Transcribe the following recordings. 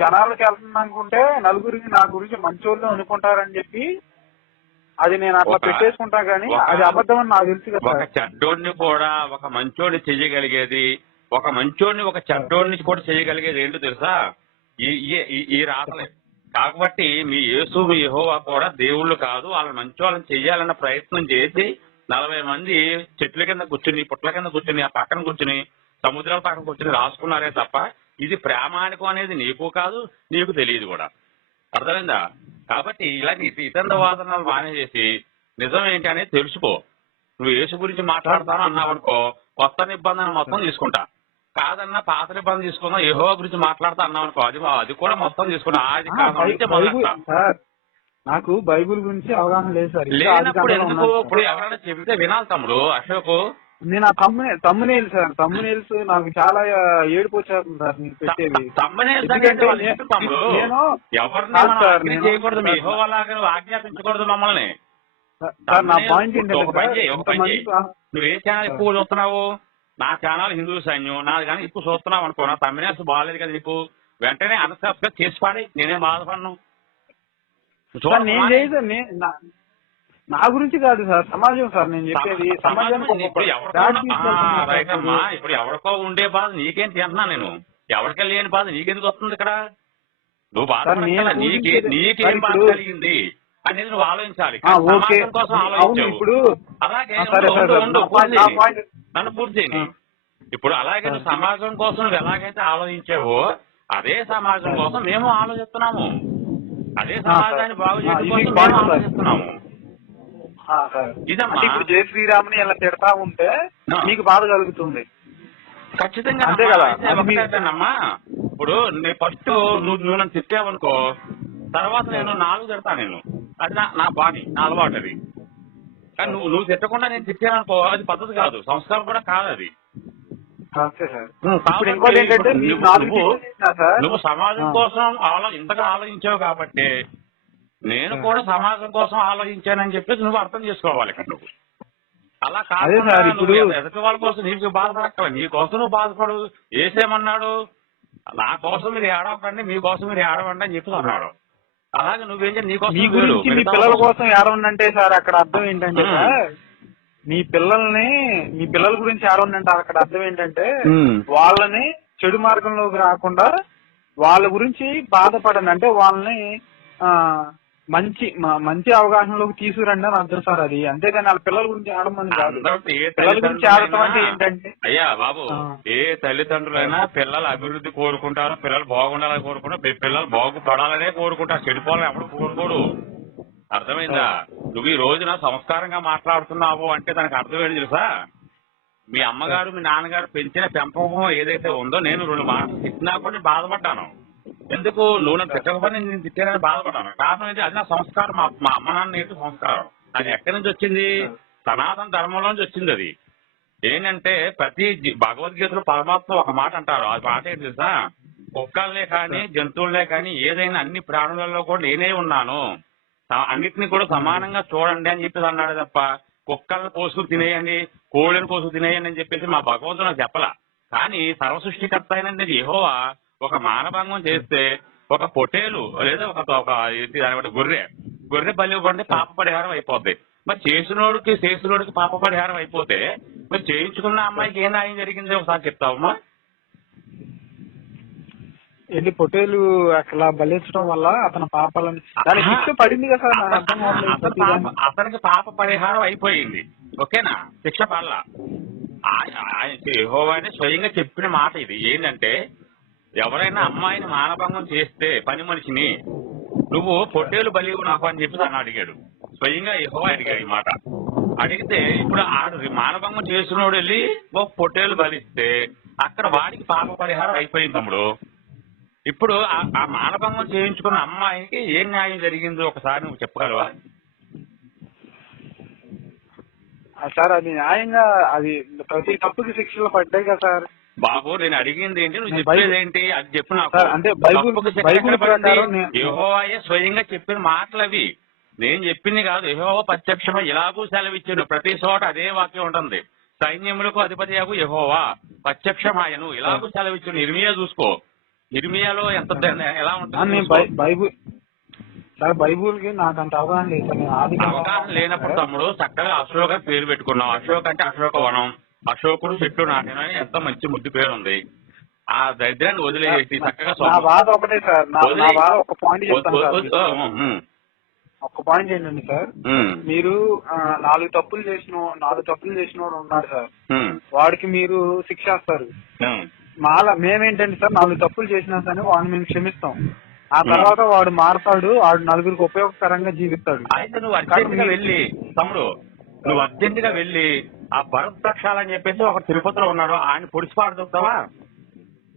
జనాలకు వెళ్తుంది అనుకుంటే నలుగురికి నా గురించి మంచోళ్ళు అనుకుంటారని చెప్పి అది నేను అట్లా పెట్టేసుకుంటా గానీ అది అబద్ధం అని నాకు తెలుసు కదా. ఒక చెడ్డోడిని కూడా ఒక మంచోడిని చెయ్యగలిగేది, ఒక మంచోడిని ఒక చెడ్డోడిని కూడా చేయగలిగేది ఏంటో తెలుసా? ఈ రాతలే. కాబట్టి మీ యేసు మీ యెహోవా కూడా దేవుళ్ళు కాదు, వాళ్ళని మంచి వాళ్ళని చెయ్యాలన్న ప్రయత్నం చేసి 40 మంది చెట్ల కింద కూర్చుని, పుట్ల కింద కూర్చుని, ఆ పక్కన కూర్చుని, సముద్రాల పక్కన కూర్చుని రాసుకున్నారే తప్ప ఇది ప్రామాణికం అనేది నీకు కాదు, నీకు తెలియదు కూడా. అర్థమైందా? కాబట్టి ఇలాంటి ఇతర వాదనలు మానేసి నిజం ఏంటి అనేది తెలుసుకో. నువ్వు యేసు గురించి మాట్లాడతాను అన్నావనుకో, కొత్త నిబంధన మొత్తం తీసుకుంటా. కాదన్నా పాత నిబంధన తీసుకుందాం, యెహోవా గురించి మాట్లాడతా అన్నావు అనుకో, అది కూడా మొత్తం తీసుకున్నా. ఆది నాకు బైబుల్ గురించి అవగాహన లేదు సార్. లేనప్పుడు ఎందుకు? ఇప్పుడు ఎవరైనా చెబితే వినాలి తమ్ముడు. అశోక్, నేను ఆ తమ్మునేల్స్ సార్, తమ్మునేల్స్ నాకు చాలా ఏడుపు వచ్చేస్తుంది సార్ మీరు పెట్టేది. ఎవరిని చేయకూడదు, మీ యెహోవాలాగా ఆజ్ఞాపించకూడదు మమ్మల్ని. నా పాయింట్ ఏంటంటే నువ్వు ఏ ఛానల్ ఎక్కువ చూస్తున్నావు? నా ఛానల్ హిందూ సైన్యం, నాది కానీ ఇప్పుడు చూస్తున్నావు అనుకో, నా తమ్మినేస్ బాగాలేదు కదా నీకు, వెంటనే అన్సబ్స్క్రైబ్ చేసి పాడి, నేనేం బాధపడను. నేను చేయదు, నా గురించి కాదు సార్, సమాజం సార్ నేను చెప్పేది. సమాజానికి ఇప్పుడు ఎవరికో ఉండే బాధ నీకేంటి అంటున్నా నేను. ఎవరికే లేని బాధ నీకెందుకు వస్తుంది ఇక్కడ? నువ్వు బాధ నీకేం బాధ కలిగింది అనేది నువ్వు ఆలోచించాలి. సమాజం కోసం ఆలోచించావు. అలాగే నన్ను పూర్తి చేయండి. ఇప్పుడు అలాగే నువ్వు సమాజం కోసం నువ్వు ఎలాగైతే ఆలోచించావో అదే సమాజం కోసం మేము ఆలోచిస్తున్నాము. అదే సమాజాన్ని బాగు చేయడం కోసం మేము ఆలోచిస్తున్నాము. ఇప్పుడు జయ శ్రీరాముని ఇలా తిడతా ఉంటే నీకు బాధ కలుగుతుంది ఖచ్చితంగా. అంతే కదా అమ్మా. ఇప్పుడు నేను ఫస్ట్ నువ్వు నన్ను తిట్టావనుకో, తర్వాత నేను 4 తిడతా. నేను అది నా బాణి, నా అలవాటు అది. కానీ నువ్వు తిట్టకుండా నేను తిట్టాననుకో, అది పద్ధతి కాదు, సంస్కారం కూడా కాదు అది. నువ్వు సమాజం కోసం ఇంతగా ఆలోచించావు కాబట్టి నేను కూడా సమాజం కోసం ఆలోచించానని చెప్పేసి నువ్వు అర్థం చేసుకోవాలి ఇక్కడ. నువ్వు అలా కాదు, ఎదుటి వాళ్ళ కోసం నీకు బాధపడక్కల, నీ కోసం నువ్వు బాధపడు. ఏసేమన్నాడు? నా కోసం మీరు ఏడవకండి, మీకోసం మీరు ఏడవండి అని చెప్పి అన్నాడు. అలాగే నువ్వేం చేయాలి? నీ గురించి మీ పిల్లల కోసం ఏడవండి అంటే సార్ అక్కడ అర్థం ఏంటంటే, మీ పిల్లల గురించి ఏడవండి అక్కడ అర్థం ఏంటంటే వాళ్ళని చెడు మార్గంలోకి రాకుండా వాళ్ళ గురించి బాధపడండి, అంటే వాళ్ళని మంచి అవగాహనలోకి తీసుకురండి అని అర్థం సార్ అది. అంతేగాని వాళ్ళ పిల్లల గురించి ఆడమని కాదు. పిల్లల గురించి ఆడటం అంటే ఏంటంటే, అయ్యా బాబు, ఏ తల్లిదండ్రులైనా పిల్లల అభివృద్ధి కోరుకుంటారు, పిల్లలు బాగుండాలని కోరుకుంటారు, పిల్లలు బాగుపడాలనే కోరుకుంటారు, చెడిపోవాలని ఎప్పుడు కోరుకోడు. అర్థమైందా? నువ్వు ఈ రోజున సంస్కారంగా మాట్లాడుతున్నావు అంటే దానికి అర్థం ఏంటి తెలుసా? మీ అమ్మగారు మీ నాన్నగారు పెంచిన పెంపకం ఏదైతే ఉందో, నేను 2 మాటలు తిట్టినా కూడా బాధపడ్డాను. ఎందుకు? నువ్వు నన్ను తిట్టకపోతే నేను తిట్టానని బాధపడ్డాను. కారణం ఏంటి? అది నా సంస్కారం, మా అమ్మ నాన్న నేర్పి సంస్కారం. అది ఎక్కడి నుంచి వచ్చింది? సనాతన ధర్మంలో నుంచి వచ్చింది. అది ఏంటంటే ప్రతి భగవద్గీతలో పరమాత్మ ఒక మాట అంటారు. ఆ మాట ఏంటి తెలుసా? కుక్కల్నే కానీ జంతువులనే కానీ ఏదైనా అన్ని ప్రాణులలో కూడా నేనే ఉన్నాను, అన్నిటిని కూడా సమానంగా చూడండి అని చెప్పేసి అన్నాడు తప్ప కుక్కలను కోసుకు తినేయండి, కోళ్ళని కోసుకు తినేయండి అని చెప్పేసి మా భగవంతుడు నాకు చెప్పలా. కానీ సర్వసృష్టికర్త అయిన యెహోవా ఒక మానభంగం చేస్తే ఒక పొటేలు లేదా ఒక గొర్రె బలి ఇవ్వండి, పాప పరిహారం అయిపోద్ది. మరి చేసినోడికి పాప పరిహారం అయిపోతే మరి చేయించుకున్న అమ్మాయికి ఏ న్యాయం జరిగింది ఒకసారి చెప్తావమ్మా? వెళ్ళి పొట్టేలు అట్లా బలించడం వల్ల అతని పాపాలని శిక్ష పడింది కదా సార్. అతనికి పాప పరిహారం అయిపోయింది, ఓకేనా? శిక్ష పడల. యెహోవానే స్వయంగా చెప్పిన మాట ఇది. ఏంటంటే ఎవరైనా అమ్మాయిని మానభంగం చేస్తే పని మనిషిని, నువ్వు పొట్టేలు బలి నాకు అని చెప్పి తను అడిగాడు. స్వయంగా యెహోవా అడిగాడు ఈ మాట. అడిగితే ఇప్పుడు మానభంగం చేసినోడు వెళ్ళి ఒక పొట్టేలు బలిస్తే అక్కడ వాడికి పాప పరిహారం అయిపోయింది తమ్ముడు. ఇప్పుడు ఆ మానభంగం చేయించుకున్న అమ్మాయికి ఏం న్యాయం జరిగిందో ఒకసారి నువ్వు చెప్పగలవా? సార్ అది న్యాయంగా అది ప్రతి తప్పుకి శిక్షలు పడ్డాయి కదా సార్. బాబు నేను అడిగింది ఏంటి, నువ్వు చెప్పేది ఏంటి అది చెప్పు నాకు. అంటే యెహోవాయే స్వయంగా చెప్పిన మాటలు అవి, నేను చెప్పింది కాదు. యెహోవా ప్రత్యక్షమై ఇలాగూ సెలవిచ్చాడు. ప్రతి చోట అదే వాక్యం ఉంటుంది. సైన్యములకు అధిపతియగు యెహోవా ప్రత్యక్షమాయను ఇలాగూ సెలవిచ్చాడు. ఇర్మియా చూసుకో, ఇర్మియాలో ఎంత ఎలా ఉంటుంది నేను బైబుల్ సార్, బైబుల్ కి నాకు అంత అవగాహన లేదు సార్. నేను అవగాహన లేనప్పుడు తమ్ముడు చక్కగా అశోక పేరు పెట్టుకున్నావు. అశోక్ అంటే అశోక వనం, అశోకుడు చెట్లు నాటిన ఎంత మంచి ముద్దు పేరు ఉంది. ఆ దరిద్రాన్ని వదిలేసి చక్కగా నా బాధ ఒకటే సార్, నా బాధ ఒక పాయింట్ చెప్తాను సార్. ఒక్క పాయింట్ ఏంటండి సార్, మీరు 4 తప్పులు చేసిన వాడు ఉన్నాడు సార్, వాడికి మీరు శిక్ష వేస్తారు. మేమేంటంటే సార్ 4 తప్పులు చేసినా సరే వాడిని మేము క్షమిస్తాం. ఆ తర్వాత వాడు మారతాడు, వాడు నలుగురికి ఉపయోగకరంగా జీవిస్తాడు. అయితే నువ్వు అర్జెంట్ గా వెళ్ళి తమ్ముడు, నువ్వు అర్జెంట్ గా వెళ్ళి ఆ భరత్ ప్రక్షాలని చెప్పేసి ఒక తిరుపతిలో ఉన్నాడు, ఆయన పొడిచిపాడు చూస్తావా?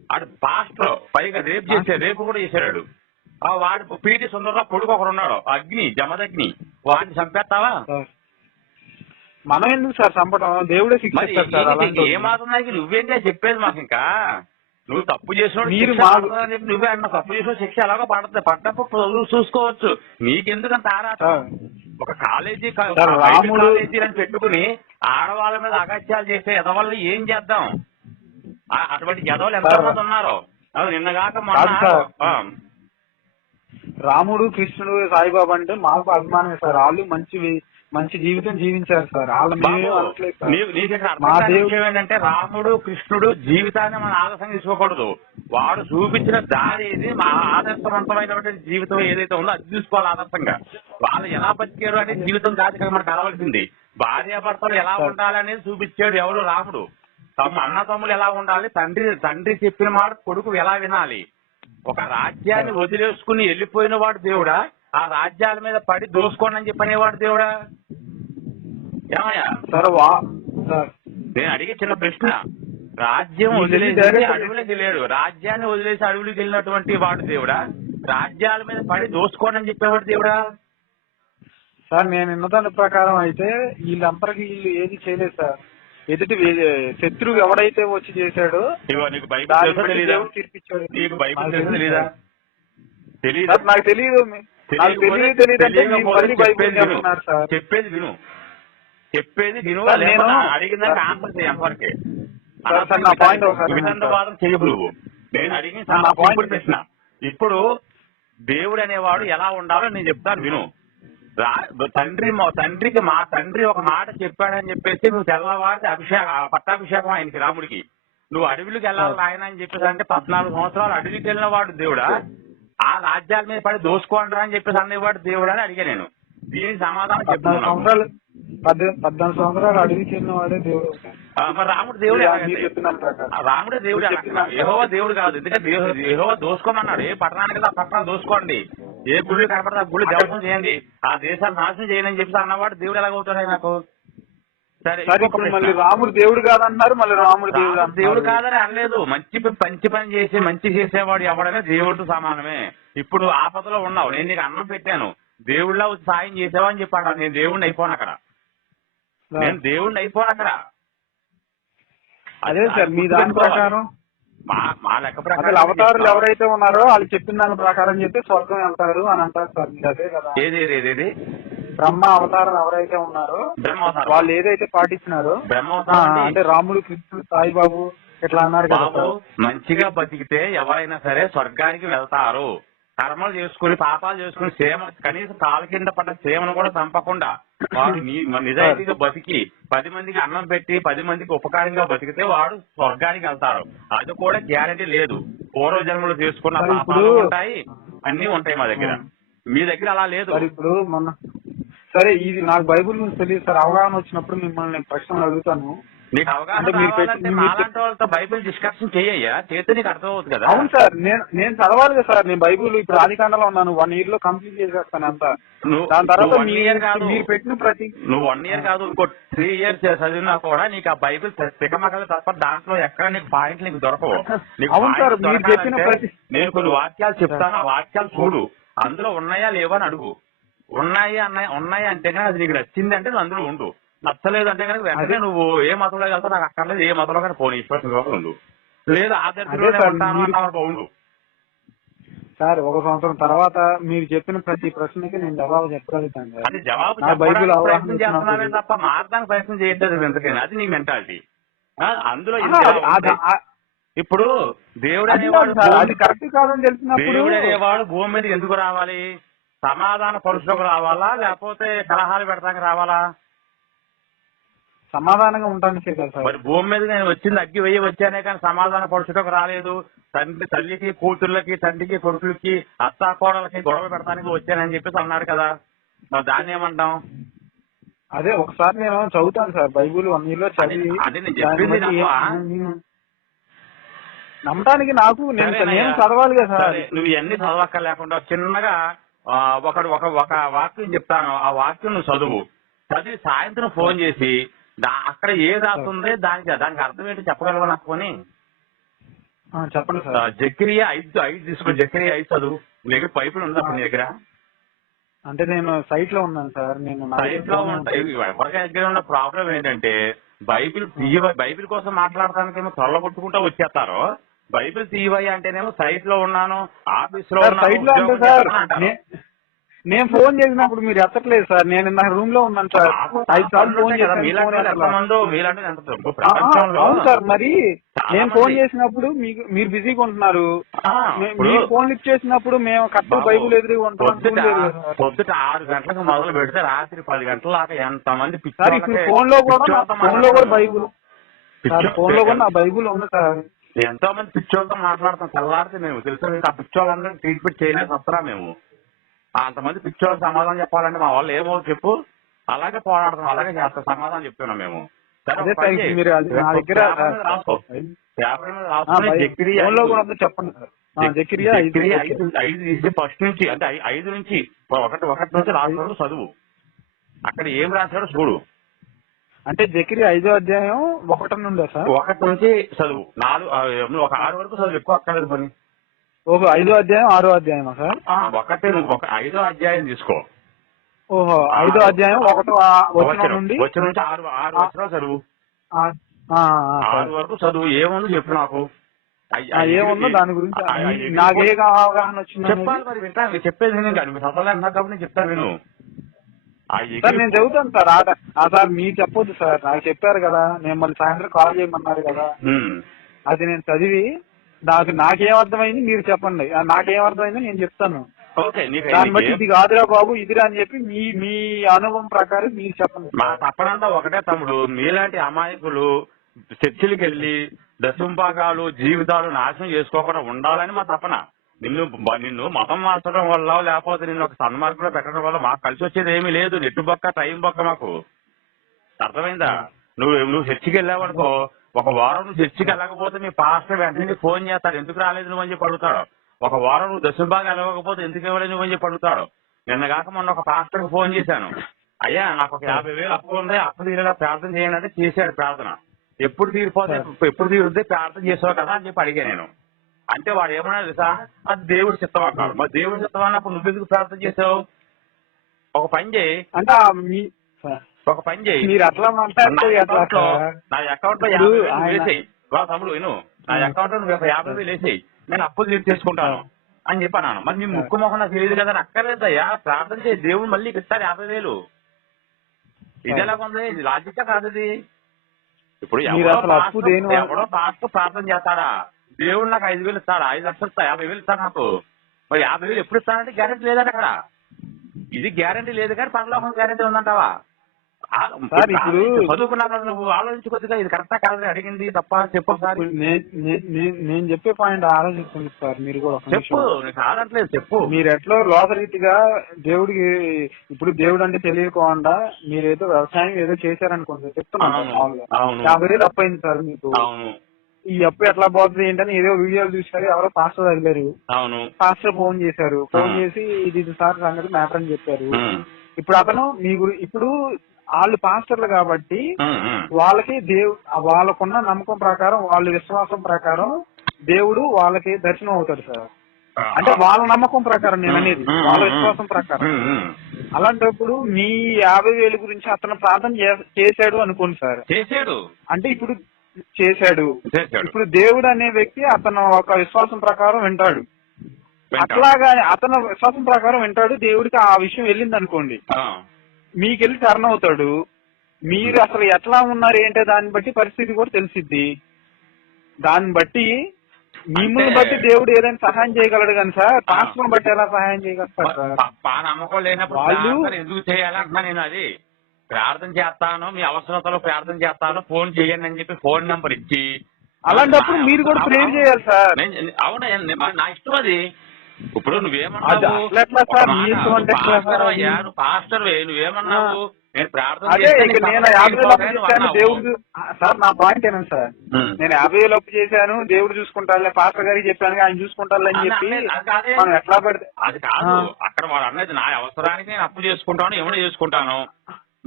ఆడు పాస్ట్ పైగా రేపు కూడా చేశాడు. వాడు పీటి సుందరరావు కొడుకు ఒకడు ఉన్నాడు, అగ్ని జమదగ్ని, వాడిని చంపేస్తావా? మనం ఎందుకు సార్ చంపడం? దేవుడే శిక్ష. ఏమాత్రం నువ్వేంటే చెప్పేది మాకు. ఇంకా నువ్వు తప్పు చేసినోడు నువ్వే అన్న, తప్పు చేసిన శిక్ష ఎలాగో పడుతుంది, పడ్డప్పుడు చూసుకోవచ్చు. నీకెందుకంత ఆరాటం? ఒక కాలేజీ అని పెట్టుకుని ఆడవాళ్ళ మీద అగత్యాలు చేస్తే ఎదవాళ్ళు ఏం చేద్దాం? అటువంటి ఎదవలు ఎంతమంది ఉన్నారు? నిన్నగాక మొన్న రాముడు, కృష్ణుడు, సాయిబాబా అంటే మాకు అభిమానమే సార్. వాళ్ళు మంచి జీవితం జీవించారు సార్. మా దేవుడు ఏంటంటే రాముడు, కృష్ణుడు జీవితాన్ని మనం ఆదర్శంగా తీసుకోకూడదు. వాడు చూపించిన దారి ఏది, మా ఆదర్శవంతమైనటువంటి జీవితం ఏదైతే ఉందో అది చూసుకోవాలి ఆదర్శంగా. వాళ్ళు ఎలా బతికారు అనే జీవితం కాదు కదా మనకు కావాల్సింది. భార్యాభర్తలు ఎలా ఉండాలి అనేది చూపించాడు ఎవరు? రాముడు. అన్న తమ్ములు ఎలా ఉండాలి, తండ్రి చెప్పిన మాట కొడుకు ఎలా వినాలి. ఒక రాజ్యాన్ని వదిలేసుకుని వెళ్ళిపోయిన వాడు దేవుడా, ఆ రాజ్యాల మీద పడి దోసుకోండి అని చెప్పనేవాడు దేవుడా? ఏమయ్యా నేను అడిగే చిన్న ప్రశ్న. రాజ్యం వదిలేసి అడవులకు వెళ్ళాడు, రాజ్యాన్ని వదిలేసి అడవులకు వెళ్ళినటువంటి వాడు దేవుడా? రాజ్యాల మీద పడి దోసుకోండి అని చెప్పేవాడు దేవుడా? సార్ నేను విన్నదాని ప్రకారం అయితే వీళ్ళందరికీ వీళ్ళు ఏది చేయలేదు సార్. ఎదుటి శత్రువు ఎవడైతే వచ్చి చేశాడో నీకు బైబిల్ తీర్పిచ్చాడు. నీకు బైబిల్ తెలీదా? నాకు తెలియదు. చెప్పేది విను, నేను అడిగిందానికి ఆన్సర్ చేయవరకే వితండవాదం చేయవు నువ్వు. నేను అడిగిన ప్రశ్న. ఇప్పుడు దేవుడు అనేవాడు ఎలా ఉండాలో నేను చెప్తాను విను. తండ్రికి మా తండ్రి ఒక మాట చెప్పాడని చెప్పేసి నువ్వు తెల్లవారి పట్టాభిషేకం ఆయనకి రాముడికి. నువ్వు అడవిలోకి వెళ్ళాలి ఆయన అని చెప్పేసి అంటే 14 సంవత్సరాలు అడవికి వెళ్ళిన వాడు దేవుడా? ఆ రాజ్యాల మీద పడి దోసుకోండి అని చెప్పేసి అనేవాడు దేవుడు అని అడిగా నేను. దీనికి సమాధానం చెప్తున్నాను. 14 సంవత్సరాలు అడవికి వెళ్ళిన వాడే దేవుడు. రాముడు దేవుడు, రాముడే దేవుడు. యెహోవా దేవుడు కాదు. ఎందుకంటే యెహోవా దోసుకోమన్నాడు. ఏ పట్టణానికి ఆ పట్టణం దోసుకోండి, ఏ గుళ్ళు కనపడితే ఆ గుళ్ళు దేవతం చేయండి, ఆ దేశాన్ని నాశనం చేయండి అని చెప్పేసి అన్నవాడు దేవుడు ఎలాగవుతాడు నాకు? సరే, మళ్ళీ రాముడు దేవుడు కాదన్నారు. మళ్ళీ రాముడు దేవుడు కాదని అనలేదు. మంచి పని చేసి మంచి చేసేవాడు ఎవడనే దేవుడితో సమానమే. ఇప్పుడు ఆపదలో ఉన్నావు, నేను నీకు అన్నం పెట్టాను, దేవుళ్ళ వచ్చి సాయం చేసావా అని చెప్పాడు. నేను దేవుడిని అయిపోను అక్కడ, అదే సార్ మీ దాని ప్రకారం మా లెక్క ప్రకారం అవతారులు ఎవరైతే ఉన్నారో వాళ్ళు చెప్పిన దాని ప్రకారం చెప్తే స్వర్గం వెళ్తారు అని అంటారు సార్. మీరు అదే కదా? ఏది బ్రహ్మ అవతారం ఎవరైతే ఉన్నారో వాళ్ళు ఏదైతే పాటించినారో, అంటే రాముడు, కృష్ణుడు, సాయిబాబు ఇట్లా అన్నారు కదా. మంచిగా బతికితే ఎవరైనా సరే స్వర్గానికి వెళ్తారు. కర్మలు చేసుకుని పాపాలు చేసుకుని కనీసం కాలు కింద పడ్డ సేమను కూడా చంపకుండా వాడు నిజాయితీగా బతికి 10 మందికి అన్నం పెట్టి 10 మందికి ఉపకారంగా బతికితే వాడు స్వర్గానికి వెళ్తారు. అది కూడా గ్యారంటీ లేదు. పూర్వజన్మలు చేసుకున్న పాపాలు ఉంటాయి, అన్ని ఉంటాయి మా దగ్గర. మీ దగ్గర అలా లేదు. ఇప్పుడు సరే ఇది నాకు బైబుల్ గురించి తెలియదు సార్. అవగాహన వచ్చినప్పుడు మిమ్మల్ని ప్రశ్నలు అడుగుతాను. నీకు అవగాహన మాలాంటి వాళ్ళతో బైబిల్ డిస్కషన్ చేయయ్యా, చేస్తే నీకు అర్థం అవుతుంది కదా. అవును సార్, నేను చదవాలి కదా సార్. నేను బైబుల్ ఇప్పుడు ఆదికాండలో ఉన్నాను, 1 year లో కంప్లీట్ చేసేస్తాను అంతా. దాని తర్వాత మీరు పెట్టిన నువ్వు 1 year కాదు, ఇంకో 3 years చదివినా కూడా నీకు ఆ బైబిల్ పికమకలు తప్ప దాంట్లో ఎక్కడ నీకు పాయింట్లు నీకు దొరకవు. అవును సార్, మీరు చెప్పిన నేను కొన్ని వాక్యాలు చెప్తాను, ఆ వాక్యాలు చూడు, అందులో ఉన్నాయా లేవా అని అడుగు. ఉన్నాయి అంటే కానీ అది నీకు నచ్చింది అంటే నువ్వు అందులో ఉండు, నచ్చలేదు అంటే కనుక వెంటనే నువ్వు ఏ మతంలో వెళ్తావు నాకు అక్కర్లేదు, ఏ మతంలో కానీ పోనీ విశ్వాసం ఉండు, లేదు ఆదర్శంలోనే ఉంటాను అన్నప్పుడు ఉండు. సార్ 1 సంవత్సరం తర్వాత మీరు చెప్పిన ప్రతి ప్రశ్నకి నేను జవాబు చెప్పగలుగుతాను. అది జవాబు ప్రయత్నం చేస్తున్నానే తప్ప మారడానికి ప్రయత్నం చేయట్లేదు ఎందుకని. అది నీ మెంటాలిటీ. అందులో ఇప్పుడు దేవుడు అది అనేవాడు కాదు సార్, అది కరెక్ట్ కాదని తెలిసినప్పుడు దేవుడు అనేవాడు భూమి మీద ఎందుకు రావాలి? సమాధాన పరుషులకు రావాలా, లేకపోతే కలహాలు పెడతానికి రావాలా? సమాధానంగా ఉండడానికే కదా సార్. మరి భూమి మీద నేను వచ్చింది అగ్గి వెయ్యి వచ్చానే కానీ సమాధాన పరుషులకు రాలేదు. తల్లికి కూతుర్లకి, తండ్రికి కొడుకులకి, అత్తా కోడలకి గొడవ పెడతానికి వచ్చానని చెప్పేసి అన్నాడు కదా. మరి దాన్ని ఏమంటాం? అదే ఒకసారి నేను చదువుతాను సార్ బైబుల్ 1 year లో చదివి అది నేను చెప్పింది నమ్మవా? నమ్మడానికి నాకు నేను చదవాలి కదా సార్. నువ్వు ఇవన్నీ చదవక్క లేకుండా చిన్నగా ఒక వాక్యం చెప్తాను, ఆ వాక్యం నువ్వు చదివి సాయంత్రం ఫోన్ చేసి అక్కడ ఏ రాస్తుంది దానికి అర్థం ఏంటి చెప్పగలవా నాకు? కొని చెప్పండి సార్. జక్రియా 5 తీసుకో. జక్రియా 5 చదువు. నీ దగ్గర పైపులు ఉందా నీ దగ్గర? అంటే నేను సైట్ లో ఉన్నాను సార్. నేను సైట్ లో ఉంటాయి. ఎవరి దగ్గర ఉన్న ప్రాబ్లం ఏంటంటే బైబిల్ కోసం మాట్లాడటానికేమో త్వరలో కొట్టుకుంటా వచ్చేస్తారు. బైబిల్ తీయవయ్య అంటేనేమో సైట్ లో ఉన్నాను, ఆఫీస్ లో సైట్ లో అంటే సార్ నేను ఫోన్ చేసినప్పుడు మీరు ఎత్తట్లేదు సార్. నేను నా రూమ్ లో ఉన్నాను సార్. 5 సార్లు ఫోన్ చేశాను. అవును సార్, మరి నేను ఫోన్ చేసినప్పుడు మీరు బిజీగా ఉంటున్నారు. మీరు ఫోన్ లిఫ్ట్ చేసినప్పుడు మేము కరెక్ట్ బైబుల్ ఎదురుగా ఉంటాం. పొద్దుట 6 గంటలకు మొదలు పెడితే రాత్రి 10 గంటల దాకా ఎంతమంది సార్ ఇప్పుడు ఫోన్ లో కూడా బైబుల్, ఫోన్ లో కూడా నా బైబుల్ ఉంది సార్. ఎంతో మంది పిచ్చోళ్ళతో మాట్లాడతాం. తెల్లారితే మేము తెలుసు ఆ పిచ్చోళ్ళందరూ ట్రీట్మెంట్ చేయలేదు వస్తారా మేము. అంతమంది పిచ్చోళ్ళకి సమాధానం చెప్పాలంటే మా వాళ్ళు ఏమో చెప్పు. అలాగే పోరాడతాం, అలాగే చేస్తాం, సమాధానం చెప్తున్నాం మేము. ఫస్ట్ నుంచి అంటే 5 నుంచి 1 నుంచి లాస్ట్ వరకు చదువు. అక్కడ ఏం రాశాడో చూడు. అంటే జకరియా 5వ అధ్యాయం 1 నుండి సార్. 1 నుంచి చదువు. 6 వరకు చదువు, ఎక్కువ అక్కర్లేదు పని. ఓహో 5వ అధ్యాయం 6వ అధ్యాయమా సార్? 5వ అధ్యాయం తీసుకో. ఓహో 5వ అధ్యాయం 1వ నుండి 6 వరకు చదువు. 6 వరకు చదువు. ఏముంది చెప్పు నాకు. ఏముందో దాని గురించి నాకు ఏ అవగాహన వచ్చింది చెప్పాలి. మరి వింటాను, చెప్పేది నేను చదవలేదు కాబట్టి నేను చెప్తాను విను. సార్ నేను చదువుతాను సార్. సార్ మీరు చెప్పొద్దు సార్, నాకు చెప్పారు కదా, నేను మళ్ళీ సాయంత్రం కాల్ చేయమన్నారు కదా. అది నేను చదివి నాకేం అర్థమైంది మీరు చెప్పండి. నాకేం అర్థమైంది నేను చెప్తాను. దాన్ని బట్టి ఇది కాదురా బాబు ఇదిరా అని చెప్పి మీ అనుభవం ప్రకారం మీరు చెప్పండి. మా తప్పనంతా ఒకటే తమ్ముడు, మీలాంటి అమాయకులు చర్చిలకు వెళ్ళి దశంభాగాలు జీవితాలు నాశనం చేసుకోకుండా ఉండాలని మా తపన. నిన్ను మతం మార్చడం వల్ల లేకపోతే నిన్ను ఒక సన్మార్గంలో పెట్టడం వల్ల మాకు కలిసి వచ్చేది ఏమీ లేదు. నెట్టు బొక్క టైం బొక్క మాకు. అర్థమైందా? నువ్వు చర్చికి వెళ్ళావనుకో, ఒక వారం నువ్వు చర్చికి వెళ్ళకపోతే మీ పాస్టర్ వెంటనే ఫోన్ చేస్తాడు, ఎందుకు రాలేదు నువ్వు అని చెప్పి అడుగుతాడు. ఒక వారం నువ్వు దశంభాగా వెళ్ళకపోతే ఎందుకు ఇవ్వలేదు నువ్వు అని చెప్పి అడుగుతాడు. నిన్న కాక మొన్న ఒక పాస్టర్కి ఫోన్ చేశాను, అయ్యా నాకు ఒక 50,000 అప్పు ఉంది, అప్పు తీరేలా ప్రార్థన చేయండి అంటే చేశాడు ప్రార్థన. ఎప్పుడు తీరుద్దే ప్రార్థన చేసావు కదా అని చెప్పి అడిగా నేను. అంటే వాడు ఏమన్నా తెలుసా, అది దేవుడి చిత్తం అన్నాడు. మరి దేవుడి చిత్తం అన్నప్పుడు నువ్వెందుకు ప్రార్థన చేసావు? ఒక పని చేయి, మీరు అట్లా నా అకౌంట్ లో 50,000 వేసేయి. తమ్ముడు విను, నా అకౌంట్ లో నువ్వు 50,000 వేసేయి, నేను అప్పులు తీర్చేసుకుంటాను అని చెప్పాను. మరి నీ ముక్కు మొహం నాకు తెలియదు కదా, అక్కర్లేదయ్యా ప్రార్థన చేయి, దేవుడు మళ్ళీ ఇస్తారు 50,000. ఇది ఎలాగుంది? ఇది లాజిక్గా కాదు ఇది. ఇప్పుడు ఎవడో పాస్టర్ ప్రార్థన చేస్తాడా, దేవుడు నాకు 5,000 ఇస్తాడా, 5 లక్షలు ఇస్తా, 50,000 ఇస్తాడు నాకు. మరి 50,000 ఎప్పుడు ఇస్తానంటే గ్యారెంటీ లేదంటే అక్కడ. ఇది గ్యారెంటీ లేదు కానీ పరలోకం గ్యారెంటీ ఉందంటావా? చదువుకున్నాను నువ్వు ఆలోచించి కొద్దిగా ఇది కరెక్టా కాదని అడిగింది తప్ప చెప్పు సార్. నేను చెప్పే పాయింట్ ఆలోచిస్తుంది సార్. మీరు కూడా చెప్పు, నీకు కాదట్లేదు చెప్పు. మీరు ఎట్లా లోకరీతిగా దేవుడికి ఇప్పుడు దేవుడు అంటే తెలియకుండా మీరేదో వ్యవసాయం ఏదో చేశారనుకోండి చెప్తున్నాను. 50,000 అప్పు అయింది సార్ మీకు. ఈ అప్పు ఎట్లా పోతుంది ఏంటని ఏదో వీడియోలు చూసారు, ఎవరో పాస్టర్ తగిలారు. పాస్టర్ ఫోన్ చేశారు, ఫోన్ చేసి ఇది సార్ సంగతి మ్యాటర్ అని చెప్పారు. ఇప్పుడు అతను ఇప్పుడు వాళ్ళు పాస్టర్లు కాబట్టి వాళ్ళకి వాళ్ళకున్న నమ్మకం ప్రకారం, వాళ్ళ విశ్వాసం ప్రకారం దేవుడు వాళ్ళకి దర్శనం అవుతాడు సార్. అంటే వాళ్ళ నమ్మకం ప్రకారం నేను అనేది, వాళ్ళ విశ్వాసం ప్రకారం. అలాంటప్పుడు మీ 50,000 గురించి అతను ప్రార్థన చేశాడు అనుకోండి సార్. చేశాడు అంటే ఇప్పుడు చేశాడు. ఇప్పుడు దేవుడు అనే వ్యక్తి అతను ఒక విశ్వాసం ప్రకారం వింటాడు. అట్లాగా అతను విశ్వాసం ప్రకారం వింటాడు, దేవుడికి ఆ విషయం వెళ్ళింది అనుకోండి, మీకెళ్ళి టర్న్ అవుతాడు. మీరు అసలు ఎట్లా ఉన్నారు ఏంటో దాన్ని బట్టి పరిస్థితి కూడా తెలిసిద్ది. దాన్ని బట్టి మిమ్మల్ని బట్టి దేవుడు ఏదైనా సహాయం చేయగలడు కానీ సార్ పాస్టర్ని బట్టి ఎలా సహాయం చేయగలుగుతారు సార్? నమ్మకం లేనప్పుడు ప్రార్థన ఎందుకు చేయాలంటున్నా నేను. అది ప్రార్థన చేస్తాను, మీ అవసరతలో ప్రార్థన చేస్తాను, ఫోన్ చేయండి అని చెప్పి ఫోన్ నెంబర్ ఇచ్చి అలాంటిప్పుడు మీరు కూడా ప్రేర్ చేయాలి సార్. అవునా, నా ఇష్టం అది. ఇప్పుడు నువ్వేమన్నావు, పాస్టర్ నువ్వేమన్నావు, నేను ప్రార్థన నేను 50,000 అప్పు చేశాను దేవుడు సార్. నా పాయింట్ ఏనా సార్, నేను 50,000 అప్పు చేశాను దేవుడు చూసుకుంటారులే, పాస్టర్ గారికి చెప్పాను ఆయన చూసుకుంటారు అని చెప్పి మనం ఎట్లా పెడితే అది కాదు. అక్కడ వాడు అన్నది నా అవసరానికి నేను అప్పు చేసుకుంటాను, ఏమైనా చేసుకుంటాను.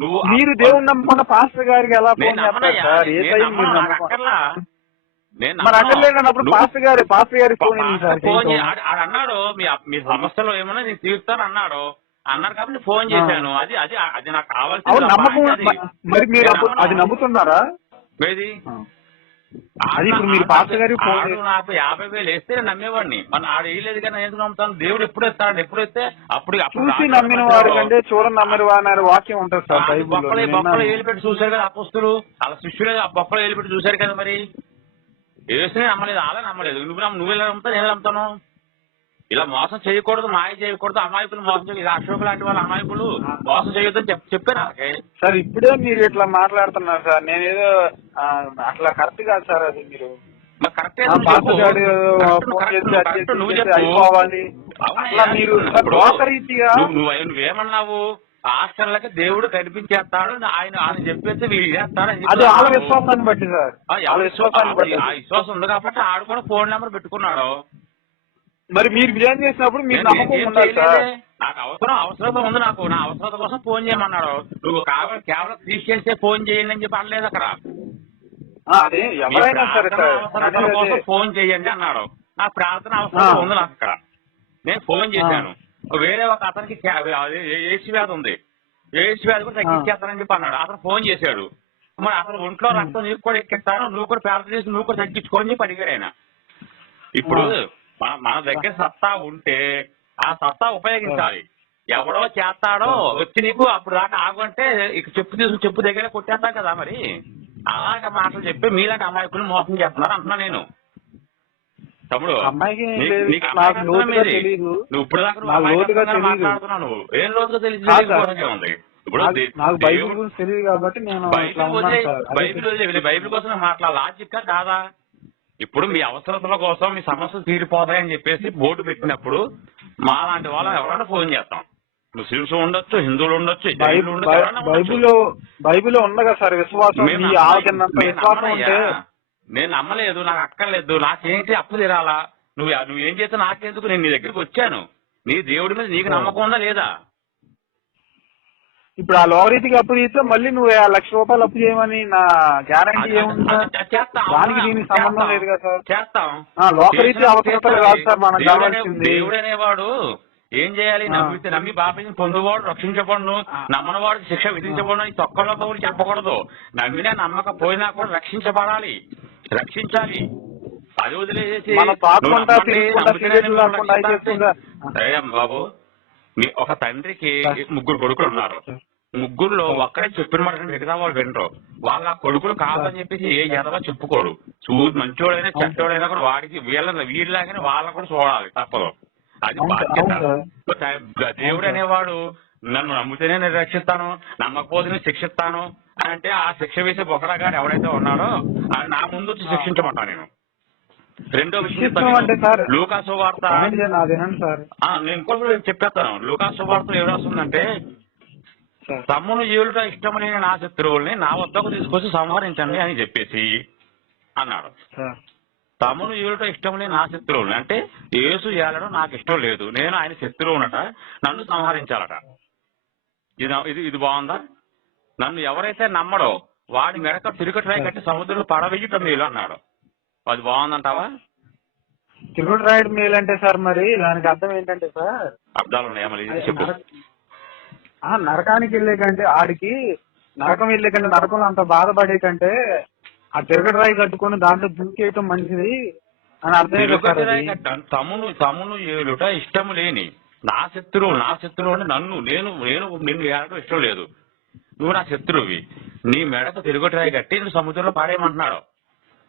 నువ్వు మీరు దేవుడు నమ్ముకున్న పాస్టర్ గారికి ఎలా ఫోన్ చేస్తారు సార్? ఏ టైం మీరు అక్కర్లా, మరి అక్కర్లేనప్పుడు పాస్టర్ గారి ఫోన్ అన్నాడు మీ సమస్యలో ఏమన్నా నేను తీరుస్తాను అన్నాడు కాబట్టి ఫోన్ చేశాను. అది అది అది నాకు కావాల్సింది నమ్మకం. మరి మీరు అది నమ్ముతున్నారా? ఏది అది ఇప్పుడు మీరు పాస్టర్ గారికి ఫోన్ నాకు 50,000 వేస్తే నేను నమ్మేవాడిని. మన ఆడు వేయలేదు కానీ నేను ఎందుకు నమ్ముతాను? దేవుడు ఎప్పుడు ఇస్తాడు, ఎప్పుడు ఇస్తే అప్పుడు చూసి నమ్మిన వారు కంటే చూడని నమ్మిన వారు వాక్యం ఉంటుంది సార్. బొక్కలు ఏలు పెట్టి చూశారు కదా అపోస్తులు, అలా శిష్యులే బొక్కలు ఏలు పెట్టి చూశారు కదా. మరి ఏసునే నమ్మలేదు, అలా నమ్మలేదు. నువ్వెలా నమ్ముతావు, నేను నమ్ముతాను. ఇలా మోసం చేయకూడదు, మాయ చేయకూడదు, అమాయకులు మోసం చేయదు. అశోక్ లాంటి వాళ్ళ అమాయకులు మోసం చేయొద్దని చెప్పారు సార్. ఇప్పుడే మీరు ఇట్లా మాట్లాడుతున్నారు సార్, నేనేదో అట్లా కరెక్ట్ కాదు సార్. అది మీరు నువ్వేమన్నావు, హాస్టల్లకి దేవుడు కనిపించేస్తాడు, ఆయన చెప్పేస్తే వీళ్ళు చేస్తాడు. అది వాళ్ళ విశ్వాసాన్ని బట్టి సార్. ఆ విశ్వాసం ఉంది కాబట్టి ఆడు కూడా ఫోన్ నెంబర్ పెట్టుకున్నాడు. మరి మీరు బిర్యానీ చేసినప్పుడు మీరు నమ్మకం ఉండాలి సార్. నాకు అవసరం ఉంది, నాకు నా అవసరం కోసం ఫోన్ చేయమన్నాడు. నువ్వు కేవలం క్రిస్టియన్సే ఫోన్ చేయండి అని చెప్పి అనలేదు అక్కడ. అవసరం కోసం ఫోన్ చేయండి అన్నాడు. నా ప్రార్థన అవసరం ఉంది నాకు అక్కడ. నేను ఫోన్ చేశాను. వేరే ఒక అతనికి ఏడ్చి వ్యాధి ఉంది, ఏడ్చి వ్యాధి కూడా తగ్గించేస్తానని చెప్పి అన్నాడు. అతను ఫోన్ చేశాడు. మరి అతను ఒంట్లో రక్తం నీకు కూడా ఎక్కిస్తాను, నువ్వు కూడా ప్రార్థన చేసి నువ్వు కూడా తగ్గించుకోని చెప్పి అడిగాడు ఆయన. ఇప్పుడు మన దగ్గర సత్తా ఉంటే ఆ సత్తా ఉపయోగించాలి. ఎవడో చేస్తాడో వచ్చి నీకు అప్పుడు దాకా ఆగుంటే ఇక చెప్పు దగ్గర కొట్టేస్తా కదా. మరి అలాంటి మాటలు చెప్పి మీలాంటి అమాయకులు మోసం చేస్తున్నారు అంటున్నా నేను. తమ్ముడు నువ్వు ఇప్పుడు దాకా మాట్లాడుతున్నావు, నువ్వు ఏం రోజుగా తెలియదు ఉంది. ఇప్పుడు బైబిల్ కోసం మాట్లాడాలి, లాజిక్ కాదా? ఇప్పుడు మీ అవసరతల కోసం మీ సమస్యలు తీరిపోతాయని చెప్పేసి బోర్డు పెట్టినప్పుడు మా లాంటి వాళ్ళని ఎవరైనా ఫోన్ చేస్తాం. ముస్లింస్ ఉండొచ్చు, హిందువులు ఉండొచ్చు, బైబిల్లో ఉండగా సార్ విశ్వాసం. నేను నమ్మలేదు, నాకు అక్కర్లేదు, నాకేంటి అప్పు తీరాలా, నువ్వేం చేస్తే నాకెందుకు? నేను నీ దగ్గరికి వచ్చాను, నీ దేవుడి మీద నీకు నమ్మకం ఉందా లేదా? ఇప్పుడు ఆ లోరీతికి అప్పు చేస్తే మళ్ళీ నువ్వు 1,00,000 రూపాయలు అప్పు చేయమని నా గ్యారంటీ ఏముంది? దానికి దీనికి సంబంధం లేదు కదా సార్. చేస్తాం. లోకరీతి అవసరం కాదు సార్ మనకు కావాల్సింది. దేవుడు అనేవాడు ఏం చేయాలి? నమ్మి బాబాని పొందువాడు రక్షించబడును, నమ్మనవాడు శిక్ష విధించబడును. ఈ తొక్కలో కవులు చెప్పకూడదు. నమ్మినా నమ్మకపోయినా కూడా రక్షించబడాలి, రక్షించాలి. అది వదిలేసి బాబు, మీ ఒక తండ్రికి 3 కొడుకులు ఉన్నారు. 3లో ఒక్కడే చెప్పిన మాట మిగతా వాళ్ళు వినరు. వాళ్ళ కొడుకులు కాదని చెప్పేసి ఏ ఎదవో చెప్పుకోడు. మంచోడైనా చెడ్డోడైనా కూడా వాడికి వీళ్ళలాగానే వాళ్ళని కూడా చూడాలి, తప్పదు. అది బాధ్యత. దేవుడు అనేవాడు నన్ను నమ్మితేనే నేను రక్షిస్తాను, నమ్మకపోతే నేను శిక్షిస్తాను అని అంటే ఆ శిక్ష వేసే బొకరగాడు ఎవడైతే ఉన్నాడో నా ముందు వచ్చి శిక్షించమంటా నేను. రెండో విషయం, లూకా సువార్త నేను ఇంకొకటి చెప్పేస్తాను. లూకా సువార్తలో ఏం రాస్తుందంటే, తమ్మును ఏలుట ఇష్టం లేని నా శత్రువుల్ని నా వద్దకు తీసుకొచ్చి సంహరించండి అని చెప్పేసి అన్నాడు. తమ్మును ఏలుట ఇష్టం లేని నా శత్రువుల్ని అంటే యేసు ఏలడం నాకు ఇష్టం లేదు, నేను ఆయన శత్రువునట, నన్ను సంహరించాలట. ఇది బాగుందా? నన్ను ఎవరైతే నమ్మడో వాడి మెడక తిరుగట్రాయి కట్టి సముద్రంలో పడవేయటం మేలు అన్నాడు. అది బాగుందంటావా? తిరుగుడు రాయడం మేలు అంటే సార్ మరి దానికి అర్థం ఏంటంటే సార్, అర్థాలు ఉన్నాయా మరి చెప్పు. నరకానికి వెళ్ళే కంటే ఆడికి నరకం వెళ్ళే కంటే నరకంలో అంత బాధపడే కంటే ఆ తిరుగుడు రాయి కట్టుకుని దాంట్లో దూకేయటం మంచిది అని అర్థం. తమ్మును ఏలుట ఇష్టం లేని నా శత్రువు అంటే నన్ను నిన్ను ఏలటం ఇష్టం లేదు, నువ్వు నా శత్రువువి, నీ మెడకు తిరుగుడు రాయి కట్టి నువ్వు సముద్రంలో పాడేయమంటున్నాడు.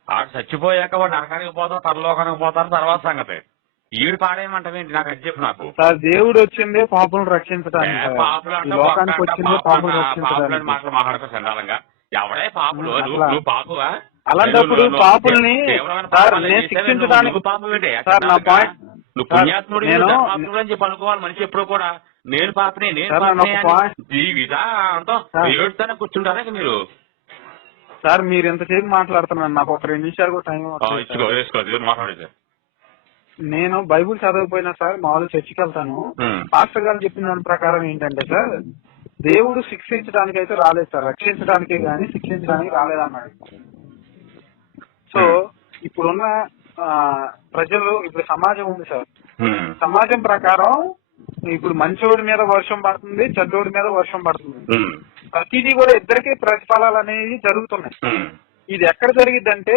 ఆడు చచ్చిపోయాక వాడు నరకానికి పోతాం, పరలోకానికి పోతారు, తర్వాత సంగతి. ఈడు పాడేయమంటావేంటి? నాకు అది చెప్పు నాకు. సార్ దేవుడు వచ్చిందే పాపులను రక్షించడానికి సార్. పాపులు అంటే లోకానికి వచ్చిందే పాపులు రక్షించడానికి. మాటలు మాట్లాడుకో చండాలంగా. ఎవడే పాపులు? నువ్వు పాపువా? అలాంటప్పుడు పాపుల్ని సార్ నేను శిక్షించడానికి సార్ నా పాయింట్ నువ్వు పుణ్యాత్ముడు అని చెప్పి అనుకోవాలి మనిషి ఎప్పుడు కూడా. నేను పాపని ఈ విధాంతో ఏడుతానే కూర్చుంటారా మీరు? సార్ మీరు ఎంతసేపు మాట్లాడుతున్నాను, నాకు ఒక 2 నిమిషాలు కూడా టైం మాట్లాడేది. నేను బైబుల్ చదవకపోయినా సార్ మామూలు చర్చికి వెళ్తాను. పాస్టర్ గారు చెప్పిన దాని ప్రకారం ఏంటంటే సార్, దేవుడు శిక్షించడానికి అయితే రాలేదు సార్, రక్షించడానికే గానీ శిక్షించడానికి రాలేదన్నాడు. సో ఇప్పుడున్న ప్రజలు, ఇప్పుడు సమాజం ఉంది సార్, సమాజం ప్రకారం ఇప్పుడు మంచోడి మీద వర్షం పడుతుంది, చెడ్డోడి మీద వర్షం పడుతుంది. ప్రతిదీ కూడా ఇద్దరికీ ప్రతిఫలాలు అనేవి జరుగుతున్నాయి. ఇది ఎక్కడ జరిగిద్దంటే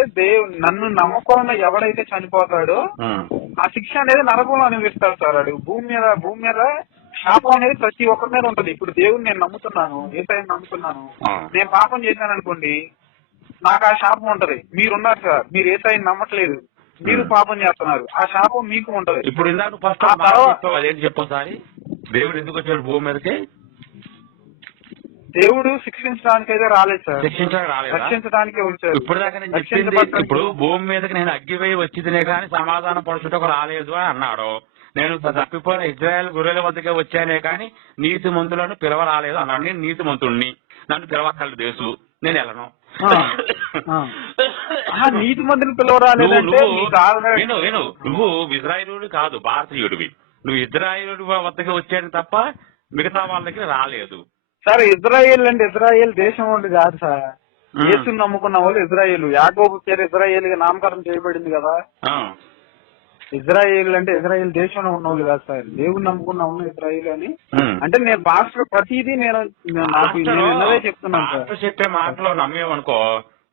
నన్ను నమ్మకంలో ఎవడైతే చనిపోతాడో ఆ శిక్ష అనేది నరకంలో అనుభవిస్తాడు సార్. అడు భూమి మీద శాపం అనేది ప్రతి ఒక్కరి మీద ఉంటది. ఇప్పుడు దేవుడిని నేను నమ్ముతున్నాను, యేసయ్యని నమ్ముతున్నాను, నేను పాపం చేశాను అనుకోండి, నాకు ఆ శాపం ఉంటది. మీరున్నారు సార్, మీరు యేసయ్యని నమ్మట్లేదు, మీరు పాపం చేస్తున్నారు, ఆ శాపం మీకు ఉంటది. ఇప్పుడు చెప్పండి, దేవుడు ఎందుకు వచ్చాడు భూమి మీదకి? దేవుడు శిక్షించడానికి అయితే రాలేదు సార్, రక్షించడానికి వచ్చాడు. ఇప్పుడు దాకా నేను చెప్పింది, ఇప్పుడు భూమి మీదకి నేను అగ్గిపోయి వచ్చిందినే కానీ సమాధానం పరచుటకు రాలేదు అని అన్నాడు. నేను తప్పిపోయిన ఇజ్రాయెల్ గొర్రెల వద్దకే వచ్చానే కానీ నీతి మంతులను పిలవ రాలేదు అన్నాడు. నేను నీతి మంతుడిని, నన్ను పిలవక్కర్లేదు దేశు, నేను వెళ్ళను. నీతి మంత్రిని పిలవరాలేదంటే నువ్వు ఇజ్రాయేలుడు కాదు, భారతీయుడివి. నువ్వు ఇజ్రాయేలుడి వద్దకు వచ్చాను తప్ప మిగతా వాళ్ళ దగ్గర రాలేదు సార్. ఇజ్రాయేల్ అంటే ఇజ్రాయేల్ దేశం ఉండి కాదు సార్, యేసుని నమ్ముకున్న వాళ్ళు ఇజ్రాయేల్. యాకోబు పేరు ఇజ్రాయేల్ గా నామకరణం చేయబడింది కదా. ఇజ్రాయేల్ అంటే ఇజ్రాయేల్ దేశంలో ఉన్నవాళ్ళు కాదు సార్, దేవుని నమ్ముకున్న ఉన్న ఇజ్రాయేల్ అని. అంటే నేను భాషలో ప్రతిదీ నేను చెప్తున్నాను సార్. చెప్పే మాటలో నమ్మేమనుకో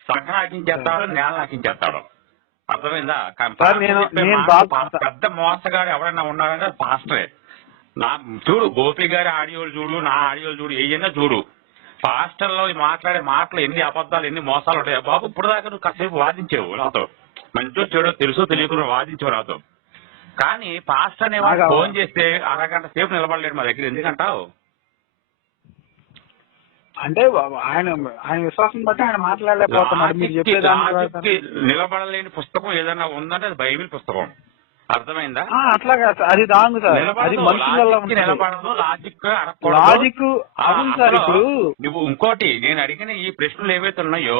సగం ఆకించేస్తాడు, నేల ఆకించేస్తాడు. అర్థమైందా? పెద్ద మోసగాడు ఎవరైనా ఉన్నారంటే పాస్టరే. నా చూడు, గోపి గారి ఆడియోలు చూడు, నా ఆడియోలు చూడు, ఏయన్నా చూడు. పాస్టర్లో మాట్లాడే మాటలు ఎన్ని అబద్ధాలు, ఎన్ని మోసాలు ఉంటాయి బాబు. ఇప్పుడు దాకా నువ్వు కాసేపు వాదించావు నాతో, మంచో చెడో తెలుసో తెలియకుండా వాదించావు నాతో. కానీ పాస్టర్ అనే వాడు ఫోన్ చేస్తే అరగంట సేపు నిలబడలేడు మా దగ్గర. ఎందుకంటావు? అంటే ఆయన విశ్వాసం బట్టి ఆయన మాట్లాడలేకపోతున్నాడు. నిలబడలేని పుస్తకం ఏదైనా ఉందంటే అది బైబిల్ పుస్తకం. అర్థమైందా? అట్లా కాదు, అది రాంగ్ సార్. అది మనుషులలో నిలబడదు, లాజిక్ ఇప్పుడు నువ్వు ఇంకోటి నేను అడిగిన ఈ ప్రశ్నలు ఏవైతే ఉన్నాయో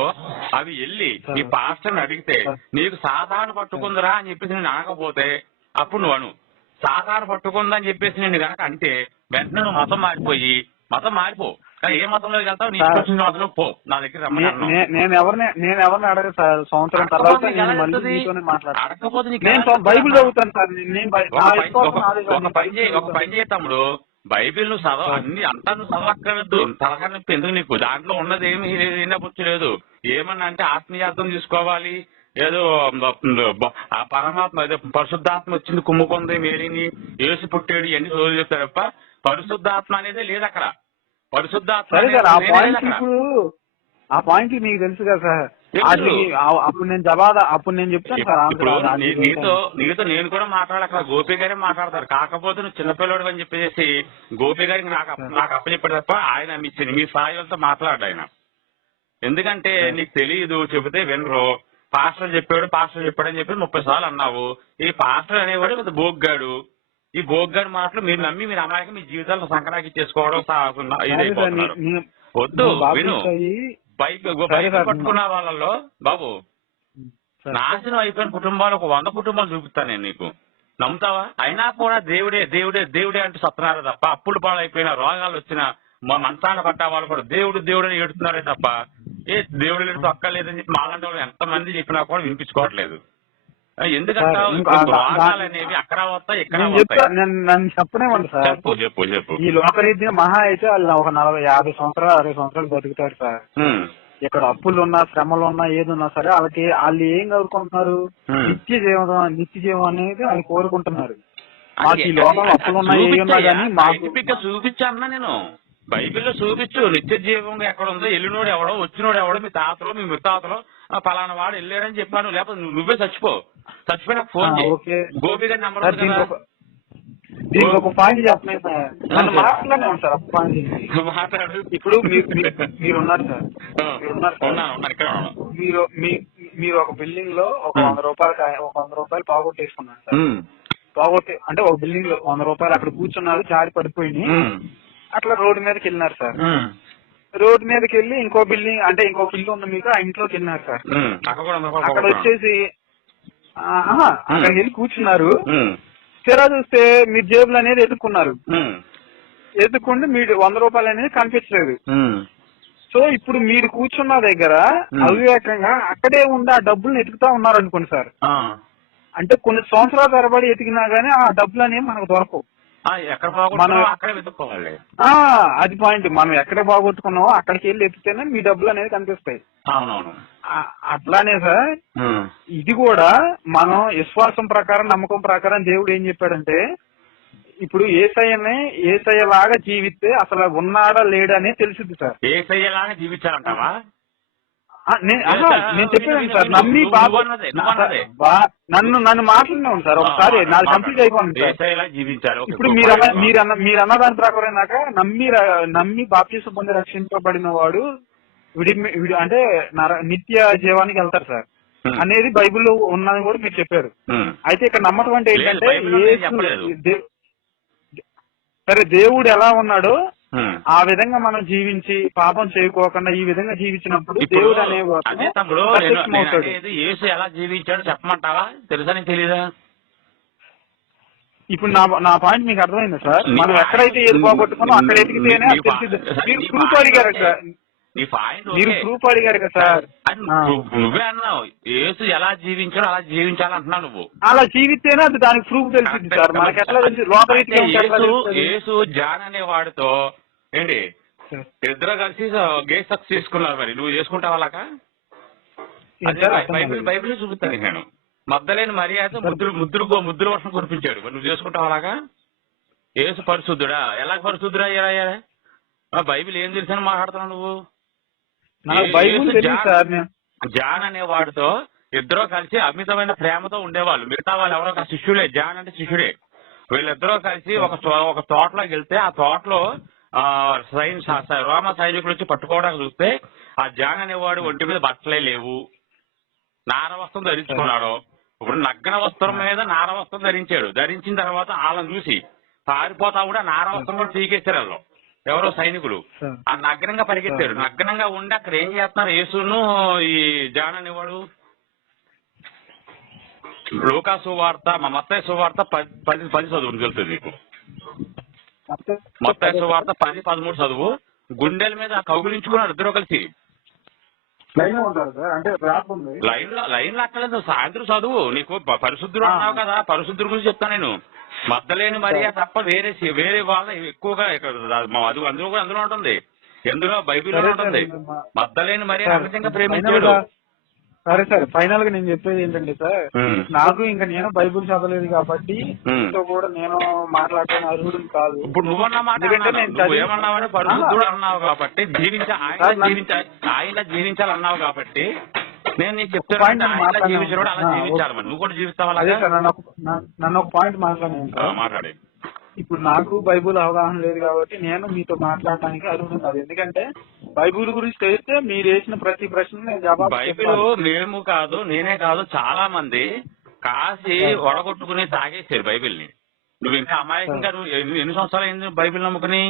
అవి వెళ్ళి ఈ పాస్టర్ని అడిగితే నీకు సాధారణ పట్టుకుందరా అని చెప్పేసి నేను అనకపోతే అప్పుడు నువ్వు అను. సాధారణ పట్టుకుందని చెప్పేసి నేను కనుక అంటే వెంటనే నువ్వు మతం మారిపో. కానీ ఏ మతంలో వెళ్తావు? నీ మతంలో పో, నా దగ్గర రమ్మని. నేను ఎవరిని అడగ సార్. సంవత్సరం తర్వాత అడగకపోతే బైబిల్ చదువుతాను సార్. ఒక పని చేయ తమ్ముడు, బైబిల్ నువ్వు చదవ, అన్ని అంతా నువ్వు చదవక్కర్లేదు. తలకాయ నొప్పి ఎందుకు నీకు? దాంట్లో ఉన్నది ఏమి పుచ్చలేదు. ఏమన్నా అంటే ఆత్మీయార్థం తీసుకోవాలి, ఏదో ఆ పరమాత్మ ఏదో పరిశుద్ధాత్మ వచ్చింది కుమ్ముకుంది మేరీని, యేసు పుట్టాడు, ఇవన్నీ చదువు చెప్తారు తప్ప పరిశుద్ధాత్మ అనేది లేదు అక్కడ. పరిశుద్ధాత్మ ఆ పాయింట్ మీకు తెలుసు కదా సార్. అప్పుడు నేను చెప్తాను సార్. నీతో నేను కూడా మాట్లాడక గోపి గారే మాట్లాడతారు. కాకపోతే నువ్వు చిన్నపిల్లడు అని చెప్పేసి గోపి గారికి నాకు అప్పచెప్పాడు తప్ప ఆయన మీ స్థాయిలతో మాట్లాడు ఆయన. ఎందుకంటే నీకు తెలియదు, చెబితే వినరు. పాస్టర్ చెప్పాడని చెప్పి 30 సార్లు అన్నావు. ఈ పాస్టర్ అనేవాడు పెద్ద బోగ్గాడు. ఈ బోగ్గాడు మాటలు మీరు నమ్మి మీరు అమ్మాయికి మీ జీవితాలను సంక్రాంతి చేసుకోవడం ఇదైపోతున్నారు. వద్దు, విను. బైక్ పట్టుకున్న వాళ్ళలో బాబు నాశనం అయిపోయిన కుటుంబాలు ఒక 100 కుటుంబాలు చూపిస్తాను నేను నీకు. నమ్ముతావా? అయినా కూడా దేవుడే అంటూ సత్తున్నారు తప్ప, అప్పులు పాలైపోయిన రోగాలు వచ్చిన మా మంచాన పడ్డ వాళ్ళు కూడా దేవుడు అని ఏడుతున్నారే తప్ప దేవుడు అక్కర్లేదని చెప్పి మాలాంటి వాళ్ళు ఎంతమంది చెప్పినా కూడా వినిపించుకోవట్లేదు. ఎందుకంటే రోగాలు అనేవి అక్కడ వస్తాయి, ఇక్కడ నన్ను చెప్పనేమండి సార్. చెప్పు. ఈ లోకరీత్యా మహా అయితే వాళ్ళు ఒక 40-50 సంవత్సరాలు 60 సంవత్సరాలు బతుకుతారు సార్. ఇక్కడ అప్పులు ఉన్నా, శ్రమలు ఉన్నా, ఏది ఉన్నా సరే వాళ్ళు ఏం కోరుకుంటున్నారు? నిత్య జీవం అనేది వాళ్ళు కోరుకుంటున్నారు. మాకు ఈ లోకంలో అప్పులు ఉన్నా, ఏ ఉన్నా కానీ మాకు చూపించాను నేను. బైబిల్లో చూపించు నిత్య జీవం ఎక్కడ ఉందో, వెళ్ళినోడు ఎవడో వచ్చినోడు ఎవడో, మీ తాతలో మీ ముత్తాతలో పలానా వాడు వెళ్ళాడని చెప్పాను. లేకపోతే నువ్వే చచ్చిపోయినా ఫోన్ చేయి. ఓకే గోపి గారి నెంబర్ ఉంది కదా. దీనికి ఒక పాయింట్ చెప్పలేదు సార్, నన్ను మాట్లాడినాను సార్. ఒక పాయింట్ మాట్లాడు. ఇప్పుడు మీరున్నారు సార్, మీరున్నారు సార్, ఇక్కడ మీరు ఒక బిల్డింగ్ లో ఒక 100 రూపాయలు పోగొట్టేసుకున్నారు సార్. అంటే ఒక బిల్డింగ్ లో 100 రూపాయలు అక్కడ కూర్చున్నారు, జారి పడిపోయింది. అట్లా రోడ్డు మీదకి వెళ్ళినారు సార్. రోడ్డు మీదకి వెళ్ళి ఇంకో బిల్డింగ్ అంటే ఇంకొక ఇల్లు ఉంది మీకు, ఆ ఇంట్లోకి వెళ్ళినారు సార్. అక్కడ వచ్చేసి అక్కడికి వెళ్ళి కూర్చున్నారు. తెరా చూస్తే మీరు జేబులు అనేది ఎత్తుకున్నారు. ఎత్తుకుంటే మీరు 100 రూపాయలు అనేది కనిపించలేదు. సో ఇప్పుడు మీరు కూర్చున్న దగ్గర అవివేకంగా అక్కడే ఉండి ఆ డబ్బులు ఎతుకుతా ఉన్నారు అనుకోండి సార్. అంటే కొన్ని సంవత్సరాల తరబడి ఎతికినా గానీ ఆ డబ్బులు అనేవి మనకు దొరకవు. మనం అది పాయింట్, మనం ఎక్కడ బాగొట్టుకున్నామో అక్కడికి వెళ్ళి ఎత్తితేనే మీ డబ్బులు అనేది కనిపిస్తాయి. అట్లానే సార్ ఇది కూడా మనం విశ్వాసం ప్రకారం, నమ్మకం ప్రకారం దేవుడు ఏం చెప్పాడంటే, ఇప్పుడు ఏసయ్య లాగా జీవిస్తే అసలు ఉన్నాడా లేడా అనేది తెలిసింది సార్. ఏసయ్యలాగా జీవించాలంటావా? నేను చెప్పాను సార్, నమ్మి నన్ను మాట్లాడినాను సార్. ఒకసారి నాది కంప్లీట్ అయిపోయింది సార్. ఇప్పుడు మీరు అన్న దాని ప్రకారం నమ్మి బాప్తిసం పొంది రక్షింపబడిన వాడు అంటే నిత్య జీవానికి వెళ్తారు సార్ అనేది బైబిల్లో ఉన్నది కూడా మీరు చెప్పారు. అయితే ఇక్కడ నమ్మకం అంటే ఏంటంటే, సరే దేవుడు ఎలా ఉన్నాడో ఆ విధంగా మనం జీవించి పాపం చేయకోకుండా ఈ విధంగా జీవించినప్పుడు దేవుడు అనేవాడు యేసు ఎలా జీవించాడో చెప్పమంటావా? తెలుసా నీకు తెలీదా? ఇప్పుడు నా పాయింట్ మీకు అర్థమైంది సార్. మనం ఎక్కడైతే ఏది పోగొట్టుకున్నా అక్కడ ఎతికితేనే అది తెలిసింది. మీరు ప్రూఫ్ అడిగారు సార్, మీరు ప్రూఫ్ అడిగారు కదా సార్. నువ్వే అన్నావు యేసు ఎలా జీవించాడో అలా జీవించాలంటున్నావు. నువ్వు అలా జీవితేనే అది దానికి ప్రూఫ్ తెలిసింది సార్. మనకి ఎట్లా తెలిసి యేసు జాన్ అనే వాడితో ఏంటి ఇద్దరు కలిసి గే సక్స్ చేసుకున్నారు. మరి నువ్వు చేసుకుంటావు అలాగా? బైబిల్ చూపుతాను నేను. మద్దలేని మర్యాద ముద్దుల వర్షం కురిపించాడు. మరి నువ్వు చేసుకుంటావు అలాగా? యేసు పరిశుద్ధుడా? ఎలా పరిశుద్ధుడా అయ్యారా? బైబిల్ ఏం తెలుసని మాట్లాడుతున్నావు నువ్వు? జాన్ అనే వాడితో ఇద్దరు కలిసి అమితమైన ప్రేమతో ఉండేవాళ్ళు. మిగతా వాళ్ళు ఎవరో ఒక శిష్యుడే. జాన్ అంటే శిష్యుడే. వీళ్ళిద్దరూ కలిసి ఒక తోటలోకి వెళ్తే ఆ తోటలో రోమ సైనికులు వచ్చి పట్టుకోవడానికి చూస్తే ఆ జాన్ అనేవాడు ఒంటి మీద బట్టలే లేవు, నార వస్త్రం ధరించుకున్నాడు. ఇప్పుడు నగ్న వస్త్రం మీద నార వస్త్రం ధరించాడు. ధరించిన తర్వాత వాళ్ళని చూసి పారిపోతా కూడా నార వస్త్రం కూడా పీకేశారు వాళ్ళు ఎవరో సైనికులు. ఆ నగ్నంగా పరిగెత్తాడు. నగ్నంగా ఉండి అక్కడ ఏం చేస్తున్నారు యేసును ఈ జాన్ అనేవాడు? లూకా సువార్త మత్తయి సువార్త 10 చదువు తెలుస్తుంది నీకు. మత్తయి సువార్త 10-13 చదువు. గుండెల మీద కౌగులించుకున్నారు ఇద్దరు కలిసి. లైన్ అక్కలేదు. సాయంత్రం చదువు. నీకు పరిశుద్ధుడు అన్నావు కదా, పరిశుద్ధుడి గురించి చెప్తాను నేను. మద్దలేని మరియా తప్ప వేరే వాళ్ళ ఎక్కువగా అందులో ఉంటుంది. ఎందులో బైబిల్లో ఉంటుంది. మద్దలేని మరియా అమితంగా ప్రేమించాడు. సరే సార్, ఫైనల్ గా నేను చెప్పేది ఏంటంటే సార్, నాకు ఇంకా నేను బైబుల్ చదవలేదు కాబట్టి కూడా నేను మాట్లాడుతున్న అర్హుడు కాదు. ఇప్పుడు నువ్వన్న మాట ఏమన్నావని పరిశుద్ధుడు అన్నావు కాబట్టి ఆయన జీవించాలన్నావు కాబట్టి నేను నీకు చెప్తాను జీవించాడు అలా జీవించాలి. మరి నువ్వు కూడా జీవిస్తావా? అదే సార్, నన్ను ఒక పాయింట్ మాట్లాడే. ఇప్పుడు నాకు బైబుల్ అవగాహన లేదు కాబట్టి నేను మీతో మాట్లాడటానికి అర్హుడు కాదు. ఎందుకంటే బైబుల్ గురించి తెలిస్తే మీరు వేసిన ప్రతి ప్రశ్న జవాబు. బైబిల్ మేము కాదు, నేనే కాదు, చాలా మంది కాసి వడగొట్టుకుని తాగేసారు బైబిల్ ని. నువ్వు ఇంకా అమాయకంగా ఎన్ని సంవత్సరాలు అయింది బైబిల్ నమ్ముకుని?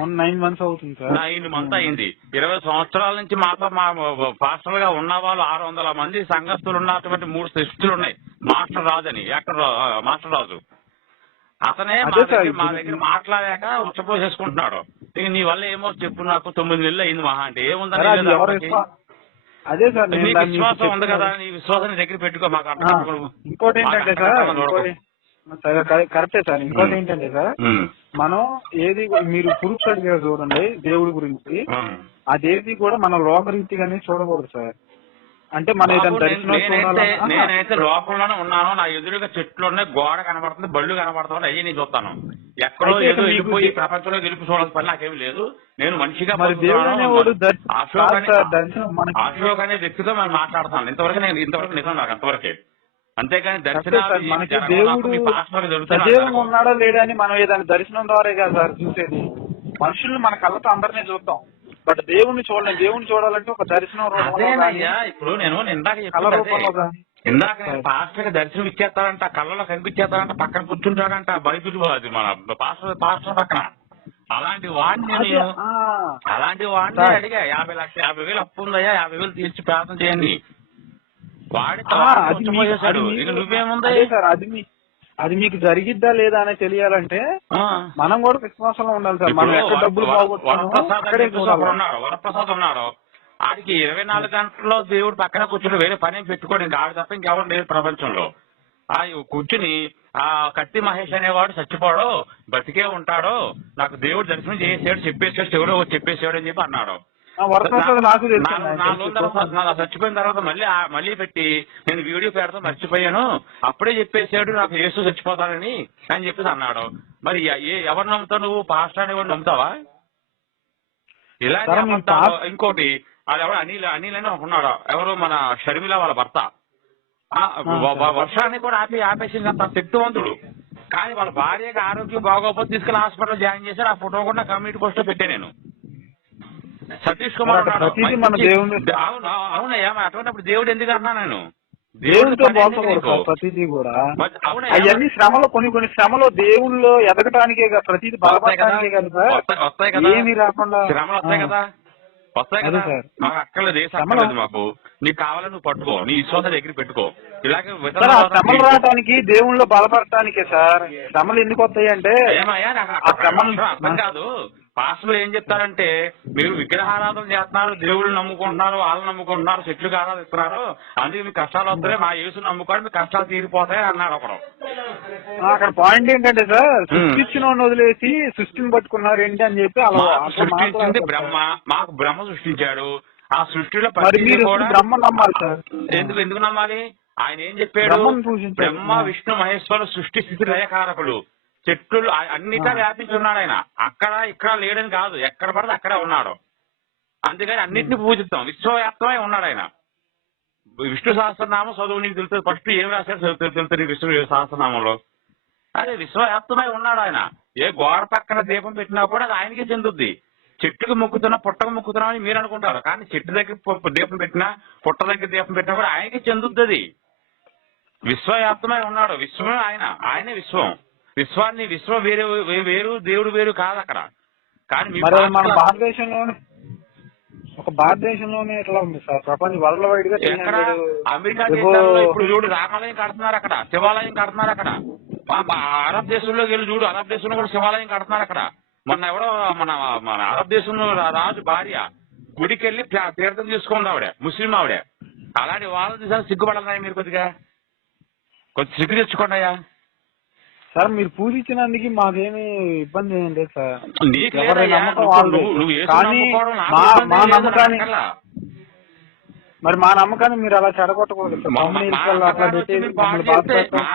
9 months అవుతుంది సార్. 9 months అయింది. 20 సంవత్సరాల నుంచి మాతో మా పాస్టర్ గా ఉన్న వాళ్ళు 600 మంది సంఘస్థులు ఉన్నటువంటి 3 శిష్యులు ఉన్నాయి. మాస్టర్ రాజు అని, మాస్టర్ రాజు అతనే మా దగ్గర మాట్లాడాక ఉచ్చపోసేసుకుంటున్నాడు. ఇక నీ వల్ల ఏమో చెప్పు, నాకు 9 నెలలు అయింది మహా అంటే. ఏముందని అదే సార్, నీ విశ్వాసం ఉంది కదా, నీ విశ్వాసాన్ని దగ్గర పెట్టుకో. మాకు అర్థం. ఇంకోటి ఏంటంటే సార్, కరెక్టే సార్. ఇంకోటి ఏంటంటే సార్, మనం ఏది మీరు ప్రూఫ్స్ అడిగారు చూడండి దేవుడి గురించి, అదేది కూడా మనం లోకరీతిగానే చూడకూడదు సార్. అంటే మన బాబు, ఏదైనా దర్శనం చూడాలన్నా నేనైతే లోకంలోనే ఉన్నాను. నా ఎదురుగా చెట్లు ఉన్నాయి, గోడ కనబడుతుంది, బళ్ళు కనబడుతుంది, అయ్యి నేను చూస్తాను. ఎక్కడో అయితే ఏదో మీకు వెళ్ళిపోయి ప్రపంచంలో గెలుపు చూడాల్సిన పని నాకేమి లేదు. నేను మనిషిగా మరి దేవుడు అనేవాడు దర్శనం మనకి అశోక్ అనే వ్యక్తితో మనం మాట్లాడుతాను. ఇంతవరకు నిజం నాకు అంతవరకే. అంతేగాని దర్శనాలు మనకి దేవుడు సజీవంగా ఉన్నాడా లేడా అని మనం ఏదైనా దర్శనం ద్వారా కదా సార్ చూసేది. మనుషుల్ని మన కళ్ళతో అందరినీ చూద్దాం, బట్ దేవుణ్ణి చూడలేం. దేవుణ్ణి చూడాలంటే ఒక దర్శనం అదేనయ్యా. ఇప్పుడు నేను ఇందాక పాస్టర్ కి దర్శనం ఇచ్చేస్తాడంట, కళ్ళలో కనిపించేస్తాడంట, పక్కన కూర్చుంటాడంట, బైబిల్ అది మన పాస్టర్ పక్కన. అలాంటి వాడిని అడిగా 50,000 అప్పు ఉందయ్యా, 50,000 తీర్చి ప్రార్థన చేయండి. వాడి మోసేశాడు. ఇక నువ్వేముంది సార్, అది మీకు జరిగిద్దా లేదా అని తెలియాలంటే మనం కూడా విశ్వాసంలో ఉండాలి సార్. మనం ఎక్కడ డబ్బులు వరప్రసాద్ ఉన్నాడు, ఆడికి 24 గంటల్లో దేవుడు పక్కన కూర్చుని వేరే పని పెట్టుకోండి, ఇంకా ఆడు తప్ప ఇంకెవరు లేదు ప్రపంచంలో. ఆ కూర్చుని ఆ కత్తి మహేష్ అనేవాడు చచ్చిపోడు, బతికే ఉంటాడు, నాకు దేవుడు దర్శనం చేసాడు, చెప్పేసాడు, ఎవరో చెప్పేసాడు అని చెప్పి అన్నాడు. చచ్చిపోయిన తర్వాత మళ్ళీ పెట్టి నేను వీడియో పెడతా మర్చిపోయాను, అప్పుడే చెప్పేసాడు నాకు యేసు చచ్చిపోతానని అని చెప్పేసి అన్నాడు. మరి ఎవరు నమ్ముతావు నువ్వు? పాస్టర్ అనేవాడు నమ్ముతావా? ఇలా ఇంకోటి ఎవరు అనిల్ అని ఉన్నాడు, ఎవరు మన షర్మిల వాళ్ళ భర్త. వర్షాన్ని కూడా ఆపేసింది, అంత శక్తివంతుడు. కానీ వాళ్ళ భార్యకి ఆరోగ్యం బాగోకపోతే తీసుకెళ్లి హాస్పిటల్ జాయిన్ చేశారు. ఆ ఫోటో కూడా కమ్యూనిటీ పోస్ట్ లో పెట్టా నేను. సతీష్ కుమార్ అవునయ్యా, అటువంటిప్పుడు దేవుడు ఎందుకు అన్నా నేను? దేవుడితో ప్రతిదీ కూడా అవన్నీ శ్రమలో కొన్ని శ్రమలో దేవుళ్ళు ఎదగటానికే కదా, ప్రతిదీ బలపడటానికే కదా, వస్తాయి కదా, ఏమీ రాకుండా శ్రమలు వస్తాయి కదా. మాకు అక్కర్లేదు, ఏ అక్కర్లేదు మాకు. నీకు కావాలని నువ్వు పట్టుకో, నీ విశ్వాసం దగ్గర పెట్టుకో. ఇలాగే శ్రమలు రావడానికి దేవుళ్ళు బలపడటానికే సార్. శ్రమలు ఎందుకు వస్తాయి అంటే అర్థం కాదు. పాస్టర్లు ఏం చెప్తారంటే, మీరు విగ్రహారాధన చేస్తున్నారు, దేవుళ్ళు నమ్ముకుంటున్నారు, వాళ్ళని నమ్ముకుంటున్నారు, చెట్లుకి ఆరాధిస్తున్నారు, అందుకే మీకు కష్టాలు వస్తాయి, మా యేసుని నమ్ముకోండి, మీ కష్టాలు తీరిపోతాయి అన్నాడు ఒకడు. అక్కడ పాయింట్ ఏంటంటే సార్, సృష్టించిన వదిలేసి సృష్టిని పట్టుకున్నారు ఏంటి అని చెప్పి అలా సృష్టించింది బ్రహ్మ, మాకు బ్రహ్మ సృష్టించాడు. ఆ సృష్టిలో బ్రహ్మ నమ్మాలి సార్. ఎందుకు నమ్మాలి? ఆయన ఏం చెప్పాడు? బ్రహ్మ విష్ణు మహేశ్వరులు సృష్టి స్థితి లయకారకుడు. చెట్లు అన్నిటా వ్యాపించి ఉన్నాడు ఆయన. అక్కడ ఇక్కడ లేడని కాదు, ఎక్కడ పడితే అక్కడే ఉన్నాడు. అందుకని అన్నింటినీ పూజిస్తాం. విశ్వవ్యాప్తమై ఉన్నాడు ఆయన. విష్ణు సహస్రనామం చదువు నీకు తెలుస్తుంది. ఫస్ట్ ఏం రాశాడు తెలుస్తుంది విష్ణు సహస్రనామంలో. అదే విశ్వవ్యాప్తమై ఉన్నాడు ఆయన. ఏ గోడ పక్కన దీపం పెట్టినా కూడా అది ఆయనకే చెందుద్ది. చెట్టుకు మొక్కుతున్నా పుట్టకు మొక్కుతున్నా అని మీరు అనుకుంటారు, కానీ చెట్టు దగ్గర దీపం పెట్టినా పుట్ట దగ్గర దీపం పెట్టినా కూడా ఆయనకే చెందుద్ది. విశ్వవ్యాప్తమై ఉన్నాడు. విశ్వమే ఆయనే విశ్వం. విశ్వం వేరు దేవుడు వేరు కాదు అక్కడ. కానీ మన భారతదేశంలోనే ఎట్లా ఉంది సార్? ప్రపంచ వరల్డ్ వైడ్ గా ఎక్కడ? అమెరికా దేశాల్లో ఇప్పుడు చూడు, రామాలయం కడుతున్నారు అక్కడ, శివాలయం కడుతున్నారు అక్కడ. అరబ్ దేశంలోకి వెళ్ళి చూడు, అరబ్ దేశంలో కూడా శివాలయం కడుతున్నారు అక్కడ. మొన్న ఎవరో మన అరబ్ దేశంలో రాజు భార్య గుడికి వెళ్ళి తీర్థం తీసుకుంది ఆవిడ, ముస్లిం ఆవిడ. అలాంటి వాళ్ళ దేశాలు సిగ్గుపడాలన్నాయి. మీరు కొద్దిగా సిగ్గు తెచ్చుకోండి అయ్యా సార్. మీరు పూజించినందుకు మాకేమి ఇబ్బంది ఏం లేదు సార్. మరి మా నమ్మకాన్ని మీరు అలా చెడగొట్టకూడదు. మా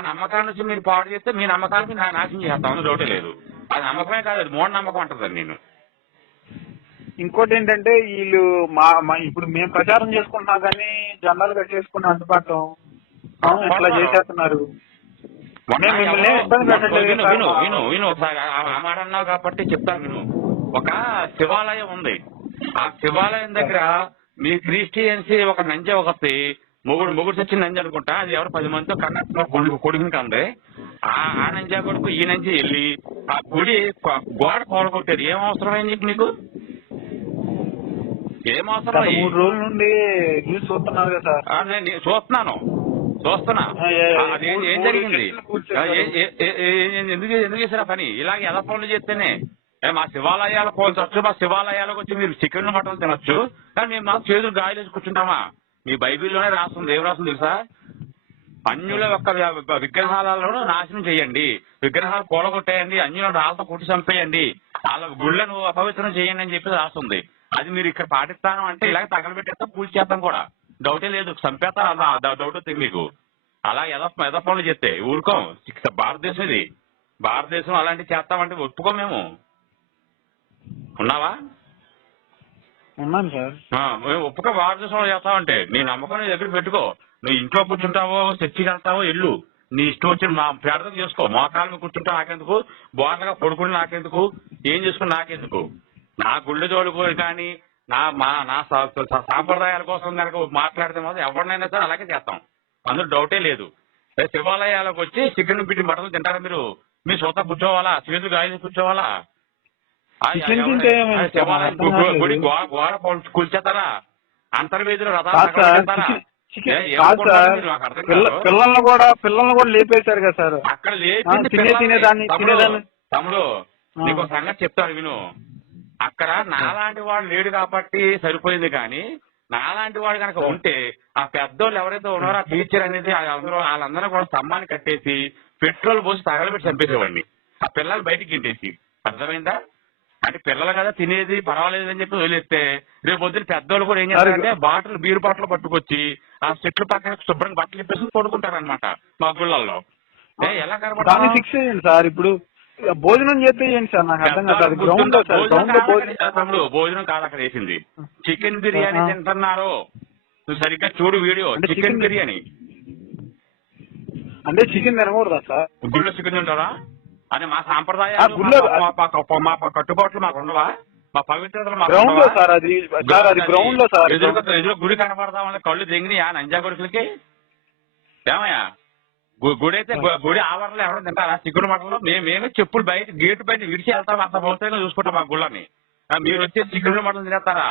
నమ్మకాన్ని నుంచి మీరు పాడు చేస్తే మీ నమ్మకానికి నాశనం చేస్తామని డౌటే లేదు. అది నమ్మకమే కాదు, అది మూఢ నమ్మకం అంటారు నేను. ఇంకోటి ఏంటంటే వీళ్ళు ఇప్పుడు మేము ప్రచారం చేసుకుంటున్నాం కానీ జెండాలు కట్టేసుకుని అడ్డుపడటం ఇట్లా చేసేస్తున్నారు. విను ఒకసారి ఆ మాట అన్నావు కాబట్టి చెప్తాను విను. ఒక శివాలయం ఉంది. ఆ శివాలయం దగ్గర మీ క్రిస్టియన్సీ ఒక నంజ ఒకటి మొగుడు చచ్చిన నంజ అనుకుంటా, అది ఎవరు 10 మందితో కన్నా కొడుకుని కంది. ఆ నంజా కొడుకు ఈ నంజి వెళ్ళి ఆ గుడి గోడ కోలగొట్టారు. ఏం అవసరమైంది నీకు? ఏం అవసరం? 3 రోజుల నుండి చూస్తున్నారు కదా సార్. నేను చూస్తున్నా. అది ఏం జరిగింది? ఎందుకు చేశారు పని? ఇలాగ ఎలా పనులు చేస్తేనే మా శివాలయాలు పోల్చొచ్చు. మా శివాలయాలకు వచ్చి మీరు చికెన్ మటన్ తినొచ్చు, కానీ మేము మాకు చేతులు గాయలు వేసి కూర్చుంటామా? మీ బైబిల్లోనే రాస్తుంది. ఏం రాస్తుంది తెలుసా? అన్యుల యొక్క విగ్రహాలను నాశనం చేయండి, విగ్రహాలు కూలగొట్టేయండి, అన్యులను రాళ్ళతో కొట్టి చంపేయండి, వాళ్ళ గుళ్ళను అపవిత్రం చేయండి అని చెప్పి రాస్తుంది. అది మీరు ఇక్కడ పాటిస్తాను అంటే ఇలాగ తగలబెట్టేస్తాం, పూజ చేస్తాం కూడా. డౌటే లేదు, చంపేస్తా డౌట్ వస్తుంది మీకు. అలా ఎద పనులు చేస్తే ఊరుకోం. భారతదేశం ఇది, భారతదేశం అలాంటివి చేస్తామంటే ఒప్పుకోం మేము. ఉన్నావా? ఉన్నాను సార్. మేము ఒప్పుకో. భారతదేశంలో చేస్తామంటే నీ నమ్మకం నీ దగ్గర పెట్టుకో. నువ్వు ఇంట్లో కూర్చుంటావో చర్చికి వెళ్తావో ఎల్లు, నీ ఇష్టం వచ్చి మా ప్రార్థన చేసుకో. మోకాళ్ళ మీద కూర్చుంటావు నాకెందుకు, బోర్లగా పడుకుని నాకెందుకు, ఏం చేసుకుని నాకెందుకు. నా గుళ్ళు జోడుకోని కానీ నా సాంప్రదాయాల కోసం కనుక మాట్లాడితే మాత్రం ఎవరినైనా సరే అలాగే చేస్తాం, అందులో డౌటే లేదు. శివాలయాలకు వచ్చి చికెన్ పిట్టి మటన్ తింటారా మీరు? మీ సొంత కూర్చోవాలా, చేతులు గాయలు కూర్చోవాలా? శివాలయం గుడి గోడ కూల్చేస్తారా? అంతర్వేదిలో రథాలు పిల్లల్ని కూడా లేపేశారు కదా సార్. అక్కడ తినేదాన్ని తమ్ముడు నీకు సంగతి చెప్తాను విను. అక్కడ నాలాంటి వాడు లేడు కాబట్టి సరిపోయింది, కానీ నాలాంటి వాడు కనుక ఉంటే ఆ పెద్దోళ్ళు ఎవరైతే ఉన్నారో ఆ టీచర్ అనేది వాళ్ళందరూ కూడా స్తంభాన్ని కట్టేసి పెట్రోల్ పోసి తగలబెట్టి చంపేసేవాడిని, ఆ పిల్లలు బయటికి గింటేసి. అర్థమైందా? అంటే పిల్లలు కదా తినేది పర్వాలేదు అని చెప్పి వదిలేస్తే రేపు పొద్దున పెద్దోళ్ళు కూడా ఏం చేస్తారంటే బాటలు బీరు బాటలు పట్టుకొచ్చి ఆ చెట్లు పక్కన శుభ్రంగా బట్టలు ఇప్పేసి పడుకుంటారనమాట మా గుళ్ళల్లో. ఎలా కనబడాలి? ఫిక్స్ అయ్యింది సార్. ఇప్పుడు భోజనం చేస్తే ఏంటి సార్, నాకు అర్థం కాదు. భోజనం కాదు అక్కడ వేసింది, చికెన్ బిర్యానీ తింటున్నారు. నువ్వు సరిగ్గా చూడు వీడియో. చికెన్ బిర్యానీ అంటే చికెన్ తినకూడదా సార్? గుళ్ళో చికెన్ తింటారా? అని మా సాంప్రదాయాలు మా కట్టుబాట్లు మాకు ఉండవా? మా పవిత్రతలు ఎదురు గుడి కనపడదామని కళ్ళు దిగినాయా నంజా కొడుకులకి? ఏమయ్యా గుడి అయితే గుడి ఆవరణలో ఎవరైనా తింటారా చికెన్ మటన్లో? మేమే చెప్పులు బయట గేటు బయట విడిచి వెళ్తాం, అంత భౌతికంగా చూసుకుంటాం మా గుళ్ళని. మీరు వచ్చి చికెన్ మటన్ తినేస్తారా?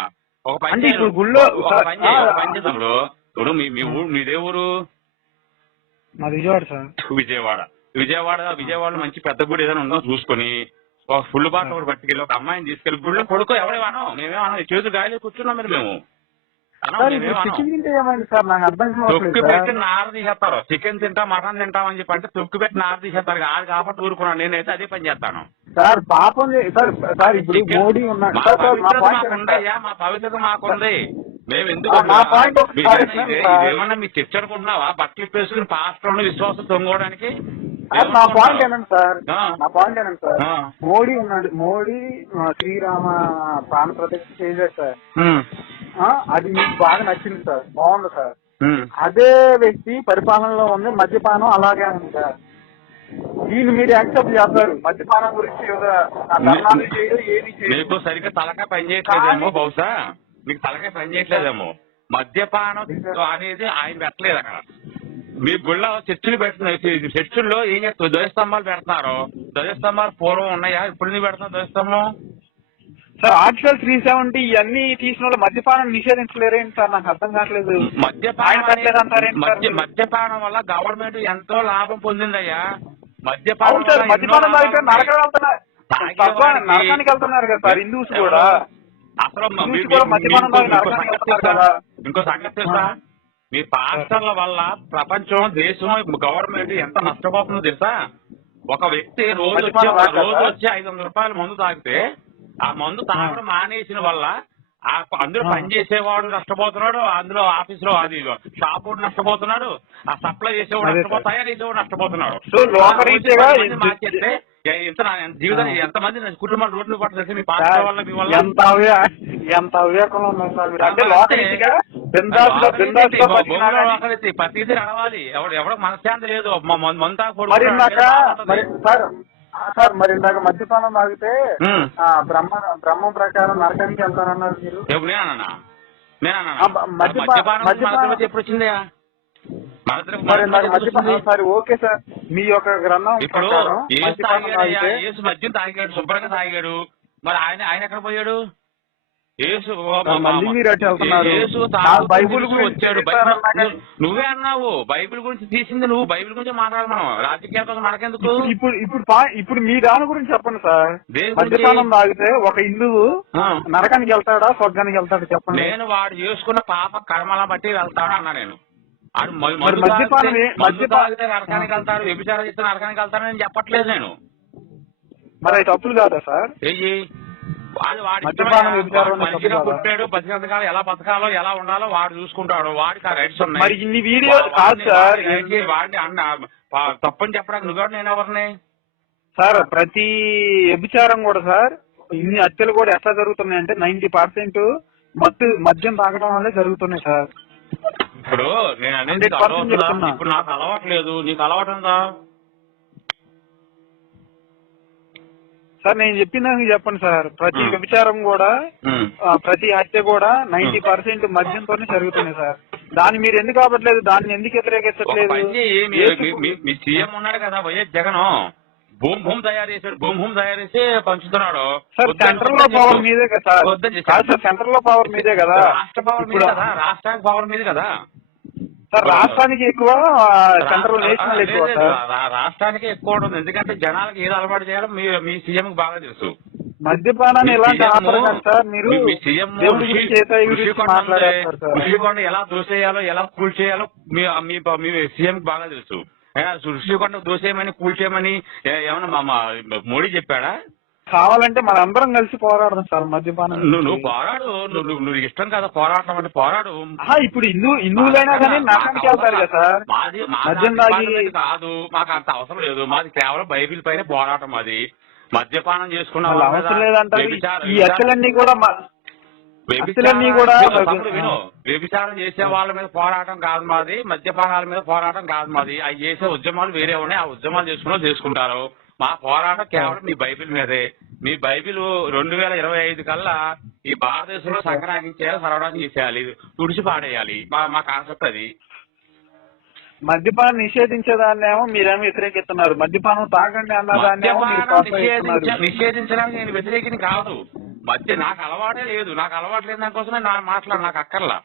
ఒక పని చేద్దాం. ఇప్పుడు మీదే ఊరు? విజయవాడలో మంచి పెద్ద గుడి ఏదైనా ఉందో చూసుకొని ఒక ఫుల్ బాట్ ఒకటి పట్టుకెళ్ళి ఒక అమ్మాయిని తీసుకెళ్ళి గుడిలో కొడుకో. ఎవరేమన్నా మేమేమన్నా చేతులు గాలి కూర్చున్నాం మీరు. మేము తొక్కు పెట్టి నార తీసేస్తారు. చికెన్ తింటా మటన్ తింటామని చెప్పి అంటే తొక్కు పెట్టి నార తీసేస్తారు. అది కాబట్టి ఊరుకున్నాను. నేనైతే అదే పని చేస్తాను. మాకుందయ్యా, మా పవిత్రత మాకుంది. మేము ఎందుకు ఏమన్నా మీ చర్చ అనుకుంటున్నావా? బట్టలు వేసుకుని పాస్టర్లు విశ్వాసం తొంగోవడానికి? నా పాయింట్ ఏంటండి సార్, మోడీ ఉన్నాడు. మోడీ శ్రీరామ ప్రాణ ప్రతిష్ఠ చేశాడు సార్. అది మీకు బాగా నచ్చింది సార్, బాగుంది సార్. అదే వ్యక్తి పరిపాలనలో ఉంది, మద్యపానం అలాగే ఉంది సార్. దీన్ని మీరు యాక్సెప్ట్ చేస్తారు? మద్యపానం గురించి మీకు సరిగ్గా తలకాయ పని చేయట్లేదేమో, బహుశా మీకు తలకాయ పని చేయట్లేదేమో. మద్యపానం అనేది ఆయన పెట్టలేదు అక్కడ. మీ గుళ్ళ చర్చిలు పెడుతున్నారు. చర్చిల్లో ఏం చేస్తారు? ధ్వజస్తంభాలు పెడుతున్నారు. ధ్వజస్తంభాలు పూర్వం ఉన్నాయా? ఇప్పుడు ఎందుకు పెడుతున్నారు ధ్వజస్తంభం? సార్ ఆర్టికల్ 370 ఇవన్నీ తీసిన వాళ్ళు మద్యపానం నిషేధించలేరేంటి సార్? నాకు అర్థం కావట్లేదు. మద్యపానం వల్ల గవర్నమెంట్ ఎంతో లాభం పొందిందయ్యా. మద్యపానం నరకానికి వెళ్తున్నారు కదా సార్ హిందూస్ కూడా. అసలు ఇంకో సంగతి తెలుసా? మీ పాస్టర్ల వల్ల ప్రపంచం, దేశం, గవర్నమెంట్ ఎంత నష్టపోతుందో తెలుసా? ఒక వ్యక్తి రోజు వచ్చి 500 రూపాయల మందు తాగితే ఆ మందు తాగడం మానేసిన వల్ల అందులో పనిచేసేవాడు నష్టపోతున్నాడు, అందులో ఆఫీసులో అది షాప్ నష్టపోతున్నాడు, ఆ సప్లై చేసేవాడు నష్టపోతాడు, తయారు చేసేవాడు నష్టపోతున్నాడు. మార్చేస్తే జీవితం ఎంతమంది కుటుంబాలు రోడ్లు పట్టలేదు మీ పాస్టర్ వల్ల, మీ వల్ల. ప్రతిదీ నడవాలి. ఎవడో మనశ్శాంతి లేదు. మందు సార్ మరి ఇందాక మద్యపానం తాగితే బ్రహ్మం ప్రకారం నరకానికి వెళ్తారన్నారు మీరు. ఎప్పుడు వచ్చింది? సరే ఓకే సార్, మీ యొక్క గ్రంథం ఇప్పుడు మద్యం తాగాడు, శుభ్రంగా తాగాడు, మరి ఆయన ఎక్కడ పోయాడు? నువ్వే అన్నావు బైబిల్ గురించి తీసింది, నువ్వు బైబిల్ గురించి మాట్లాడాలి. మనం రాజకీయాల కోసం మనకెందుకు? ఇప్పుడు మీ దాని గురించి చెప్పండి సార్. మద్యపానం తాగితే ఒక హిందువు నరకానికి వెళ్తాడా స్వర్గానికి వెళ్తాడా చెప్పండి. నేను వాడు చేసుకున్న పాప కర్మల బట్టి వెళ్తాడు అన్నా. నేను తాగితే నరకానికి వెళ్తాడు, వ్యభిచారం చేస్తే నరకానికి వెళ్తాడు నేను చెప్పట్లేదు. నేను మరి తప్పులు కాదా సార్? అది వాడి మద్యపానం వ్యభిచారం మంచిగా పుట్టాడు, బతికంతకాలం ఎలా బతకాలో ఎలా ఉండాలో వాడు చూసుకుంటాడు, వాడికి ఆ రైట్స్ మరి ఉన్నాయి. ఇన్ని వీడియో కాదు సార్, వాడిని అన్న తప్పని చెప్పడానికి నువ్వు నేను ఎవరిని సార్ ప్రతి వ్యభిచారం కూడా సార్, ఇన్ని హత్యలు కూడా ఎట్లా జరుగుతున్నాయి అంటే 90% మద్యం తాగడం వల్లే జరుగుతున్నాయి సార్. ఇప్పుడు నేను అనేది ఇప్పుడు నాకు అలవాటు లేదు, నీకు అలవాటు ఉందా సార్? నేను చెప్పిన చెప్పండి సార్, ప్రతి వ్యభిచారం కూడా ప్రతి హత్య కూడా 90% మద్యంతోనే జరుగుతున్నాయి సార్. దాన్ని మీరు ఎందుకు ఆపట్లేదు? దాన్ని ఎందుకు వ్యతిరేకించట్లేదు? మీ సీఎం ఉన్నాడు కదా వైఎస్ జగన్, భూమి తయారు చేసి పంచుతున్నాడు. సార్ సెంట్రల్ లో పవర్ మీదే కదా సార్, సెంట్రల్ లో పవర్ మీదే కదా, రాష్ట్ర పవర్ మీద కదా, రాష్ట్రానికి పవర్ మీద కదా సార్. రాష్ట్రానికి ఎక్కువ, సెంట్రల్ నేషనల్ ఎక్కువ సార్. రాష్ట్రానికి ఎక్కువ ఉంటుంది, ఎందుకంటే జనాలకు ఏది అలవాటు చేయాలో మీ సీఎం కి బాగా తెలుసు. మద్యపానాన్ని ఎలాంటి ఆపరు సార్ మీరు? ఋషికొండ ఎలా దోసేయాలో ఎలా కూల్చేయాలో మీ సీఎం కి బాగా తెలుసు. ఋషికొండ దోసేయమని కూల్చేయమని ఏమన్నా మోడీ చెప్పాడా? కావాలంటే మన అందరం కలిసి పోరాడదాం సార్ మద్యపానం. నువ్వు పోరాడు, నువ్వు ఇష్టం కదా పోరాటం అంటే పోరాడు. ఇప్పుడు హిందువులైనా కానీ నరకానికి వెళ్తారు కదా సార్. మాది కాదు, మాకు అంత అవసరం లేదు, మాది కేవలం బైబిల్ పైన పోరాటం. అది మద్యపానం చేసుకున్న అవసరం లేదంటారు. ఈ హత్యలన్నీ కూడా వ్యభిచారం చేసే వాళ్ళ మీద పోరాటం కాదు మాది, మద్యపానాల మీద పోరాటం కాదు మాది. అవి చేసే ఉద్యమాలు వేరే ఉన్నాయి, ఆ ఉద్యమాలు చేసుకుంటారు. మా పోరాటం కేవలం మీ బైబిల్ మీదే. మీ బైబిల్ 2025 కల్లా ఈ భారతదేశంలో సంక్రాంతించేయాలి, సర్వనాశనం చేసేయాలి, తుడిచి పాడేయాలి. మా కాన్సెప్ట్ అది. మద్యపానం నిషేధించేదాన్నేమో మీరేమో వ్యతిరేకిస్తున్నారు, మద్యపానం తాగండి అన్నదాన్నేమో నిషేధించడానికి నేను వ్యతిరేకిని కాదు. నాకు అలవాటే లేదు, నాకు అలవాటు లేదు, దానికోసమే నాకు అక్కర్లా.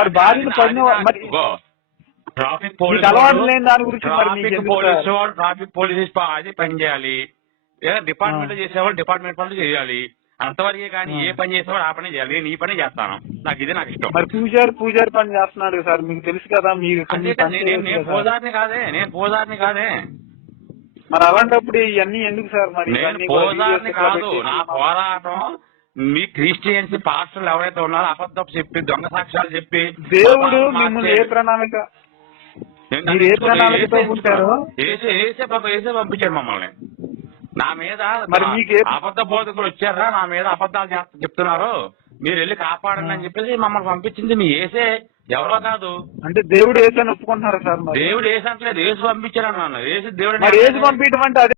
మరి బాధ్యత పడిన ట్రాఫిక్ పోలీసు అది పని చేయాలి, డిపార్ట్మెంట్ చేసేవాళ్ళు డిపార్ట్మెంట్ పనులు చేయాలి. అంతవరకే కానీ ఏ పని చేసేవాడు ఆ పని చేయాలి. నేను ఈ పని చేస్తాను, నాకు ఇదే నాకు ఇష్టం. మరి పూజారి పని చేస్తున్నాడు సార్, మీకు తెలుసు కదా. నేను పోదారిని కాదే. మరి అలాంటప్పుడు ఇవన్నీ ఎందుకు సార్? మరి నేను పోదారిని కాదు, నా పోరాటం మీ క్రిస్టియన్స్ పాస్టర్లు ఎవరైతే ఉన్నారో అబద్ధం చెప్పి దొంగ సాక్ష్యాలు చెప్పి దేవుడు మిమ్మల్ని ఏ ప్రణాళిక ఏసే పంపించాడు మమ్మల్ని. నా మీద మరి మీకు అబద్ధ బోధకులు వచ్చారా, నా మీద అబద్ధాలు చెప్తున్నారు, మీరు వెళ్ళి కాపాడండి అని చెప్పేసి మమ్మల్ని పంపించింది మీ ఏసే, ఎవరో కాదు. అంటే దేవుడు ఏసని ఒప్పుకుంటున్నారా సార్? దేవుడు ఏసంటలేదు, ఏసు పంపించారు అన్నాను. ఏసు దేవుడు పంపించడం అంటే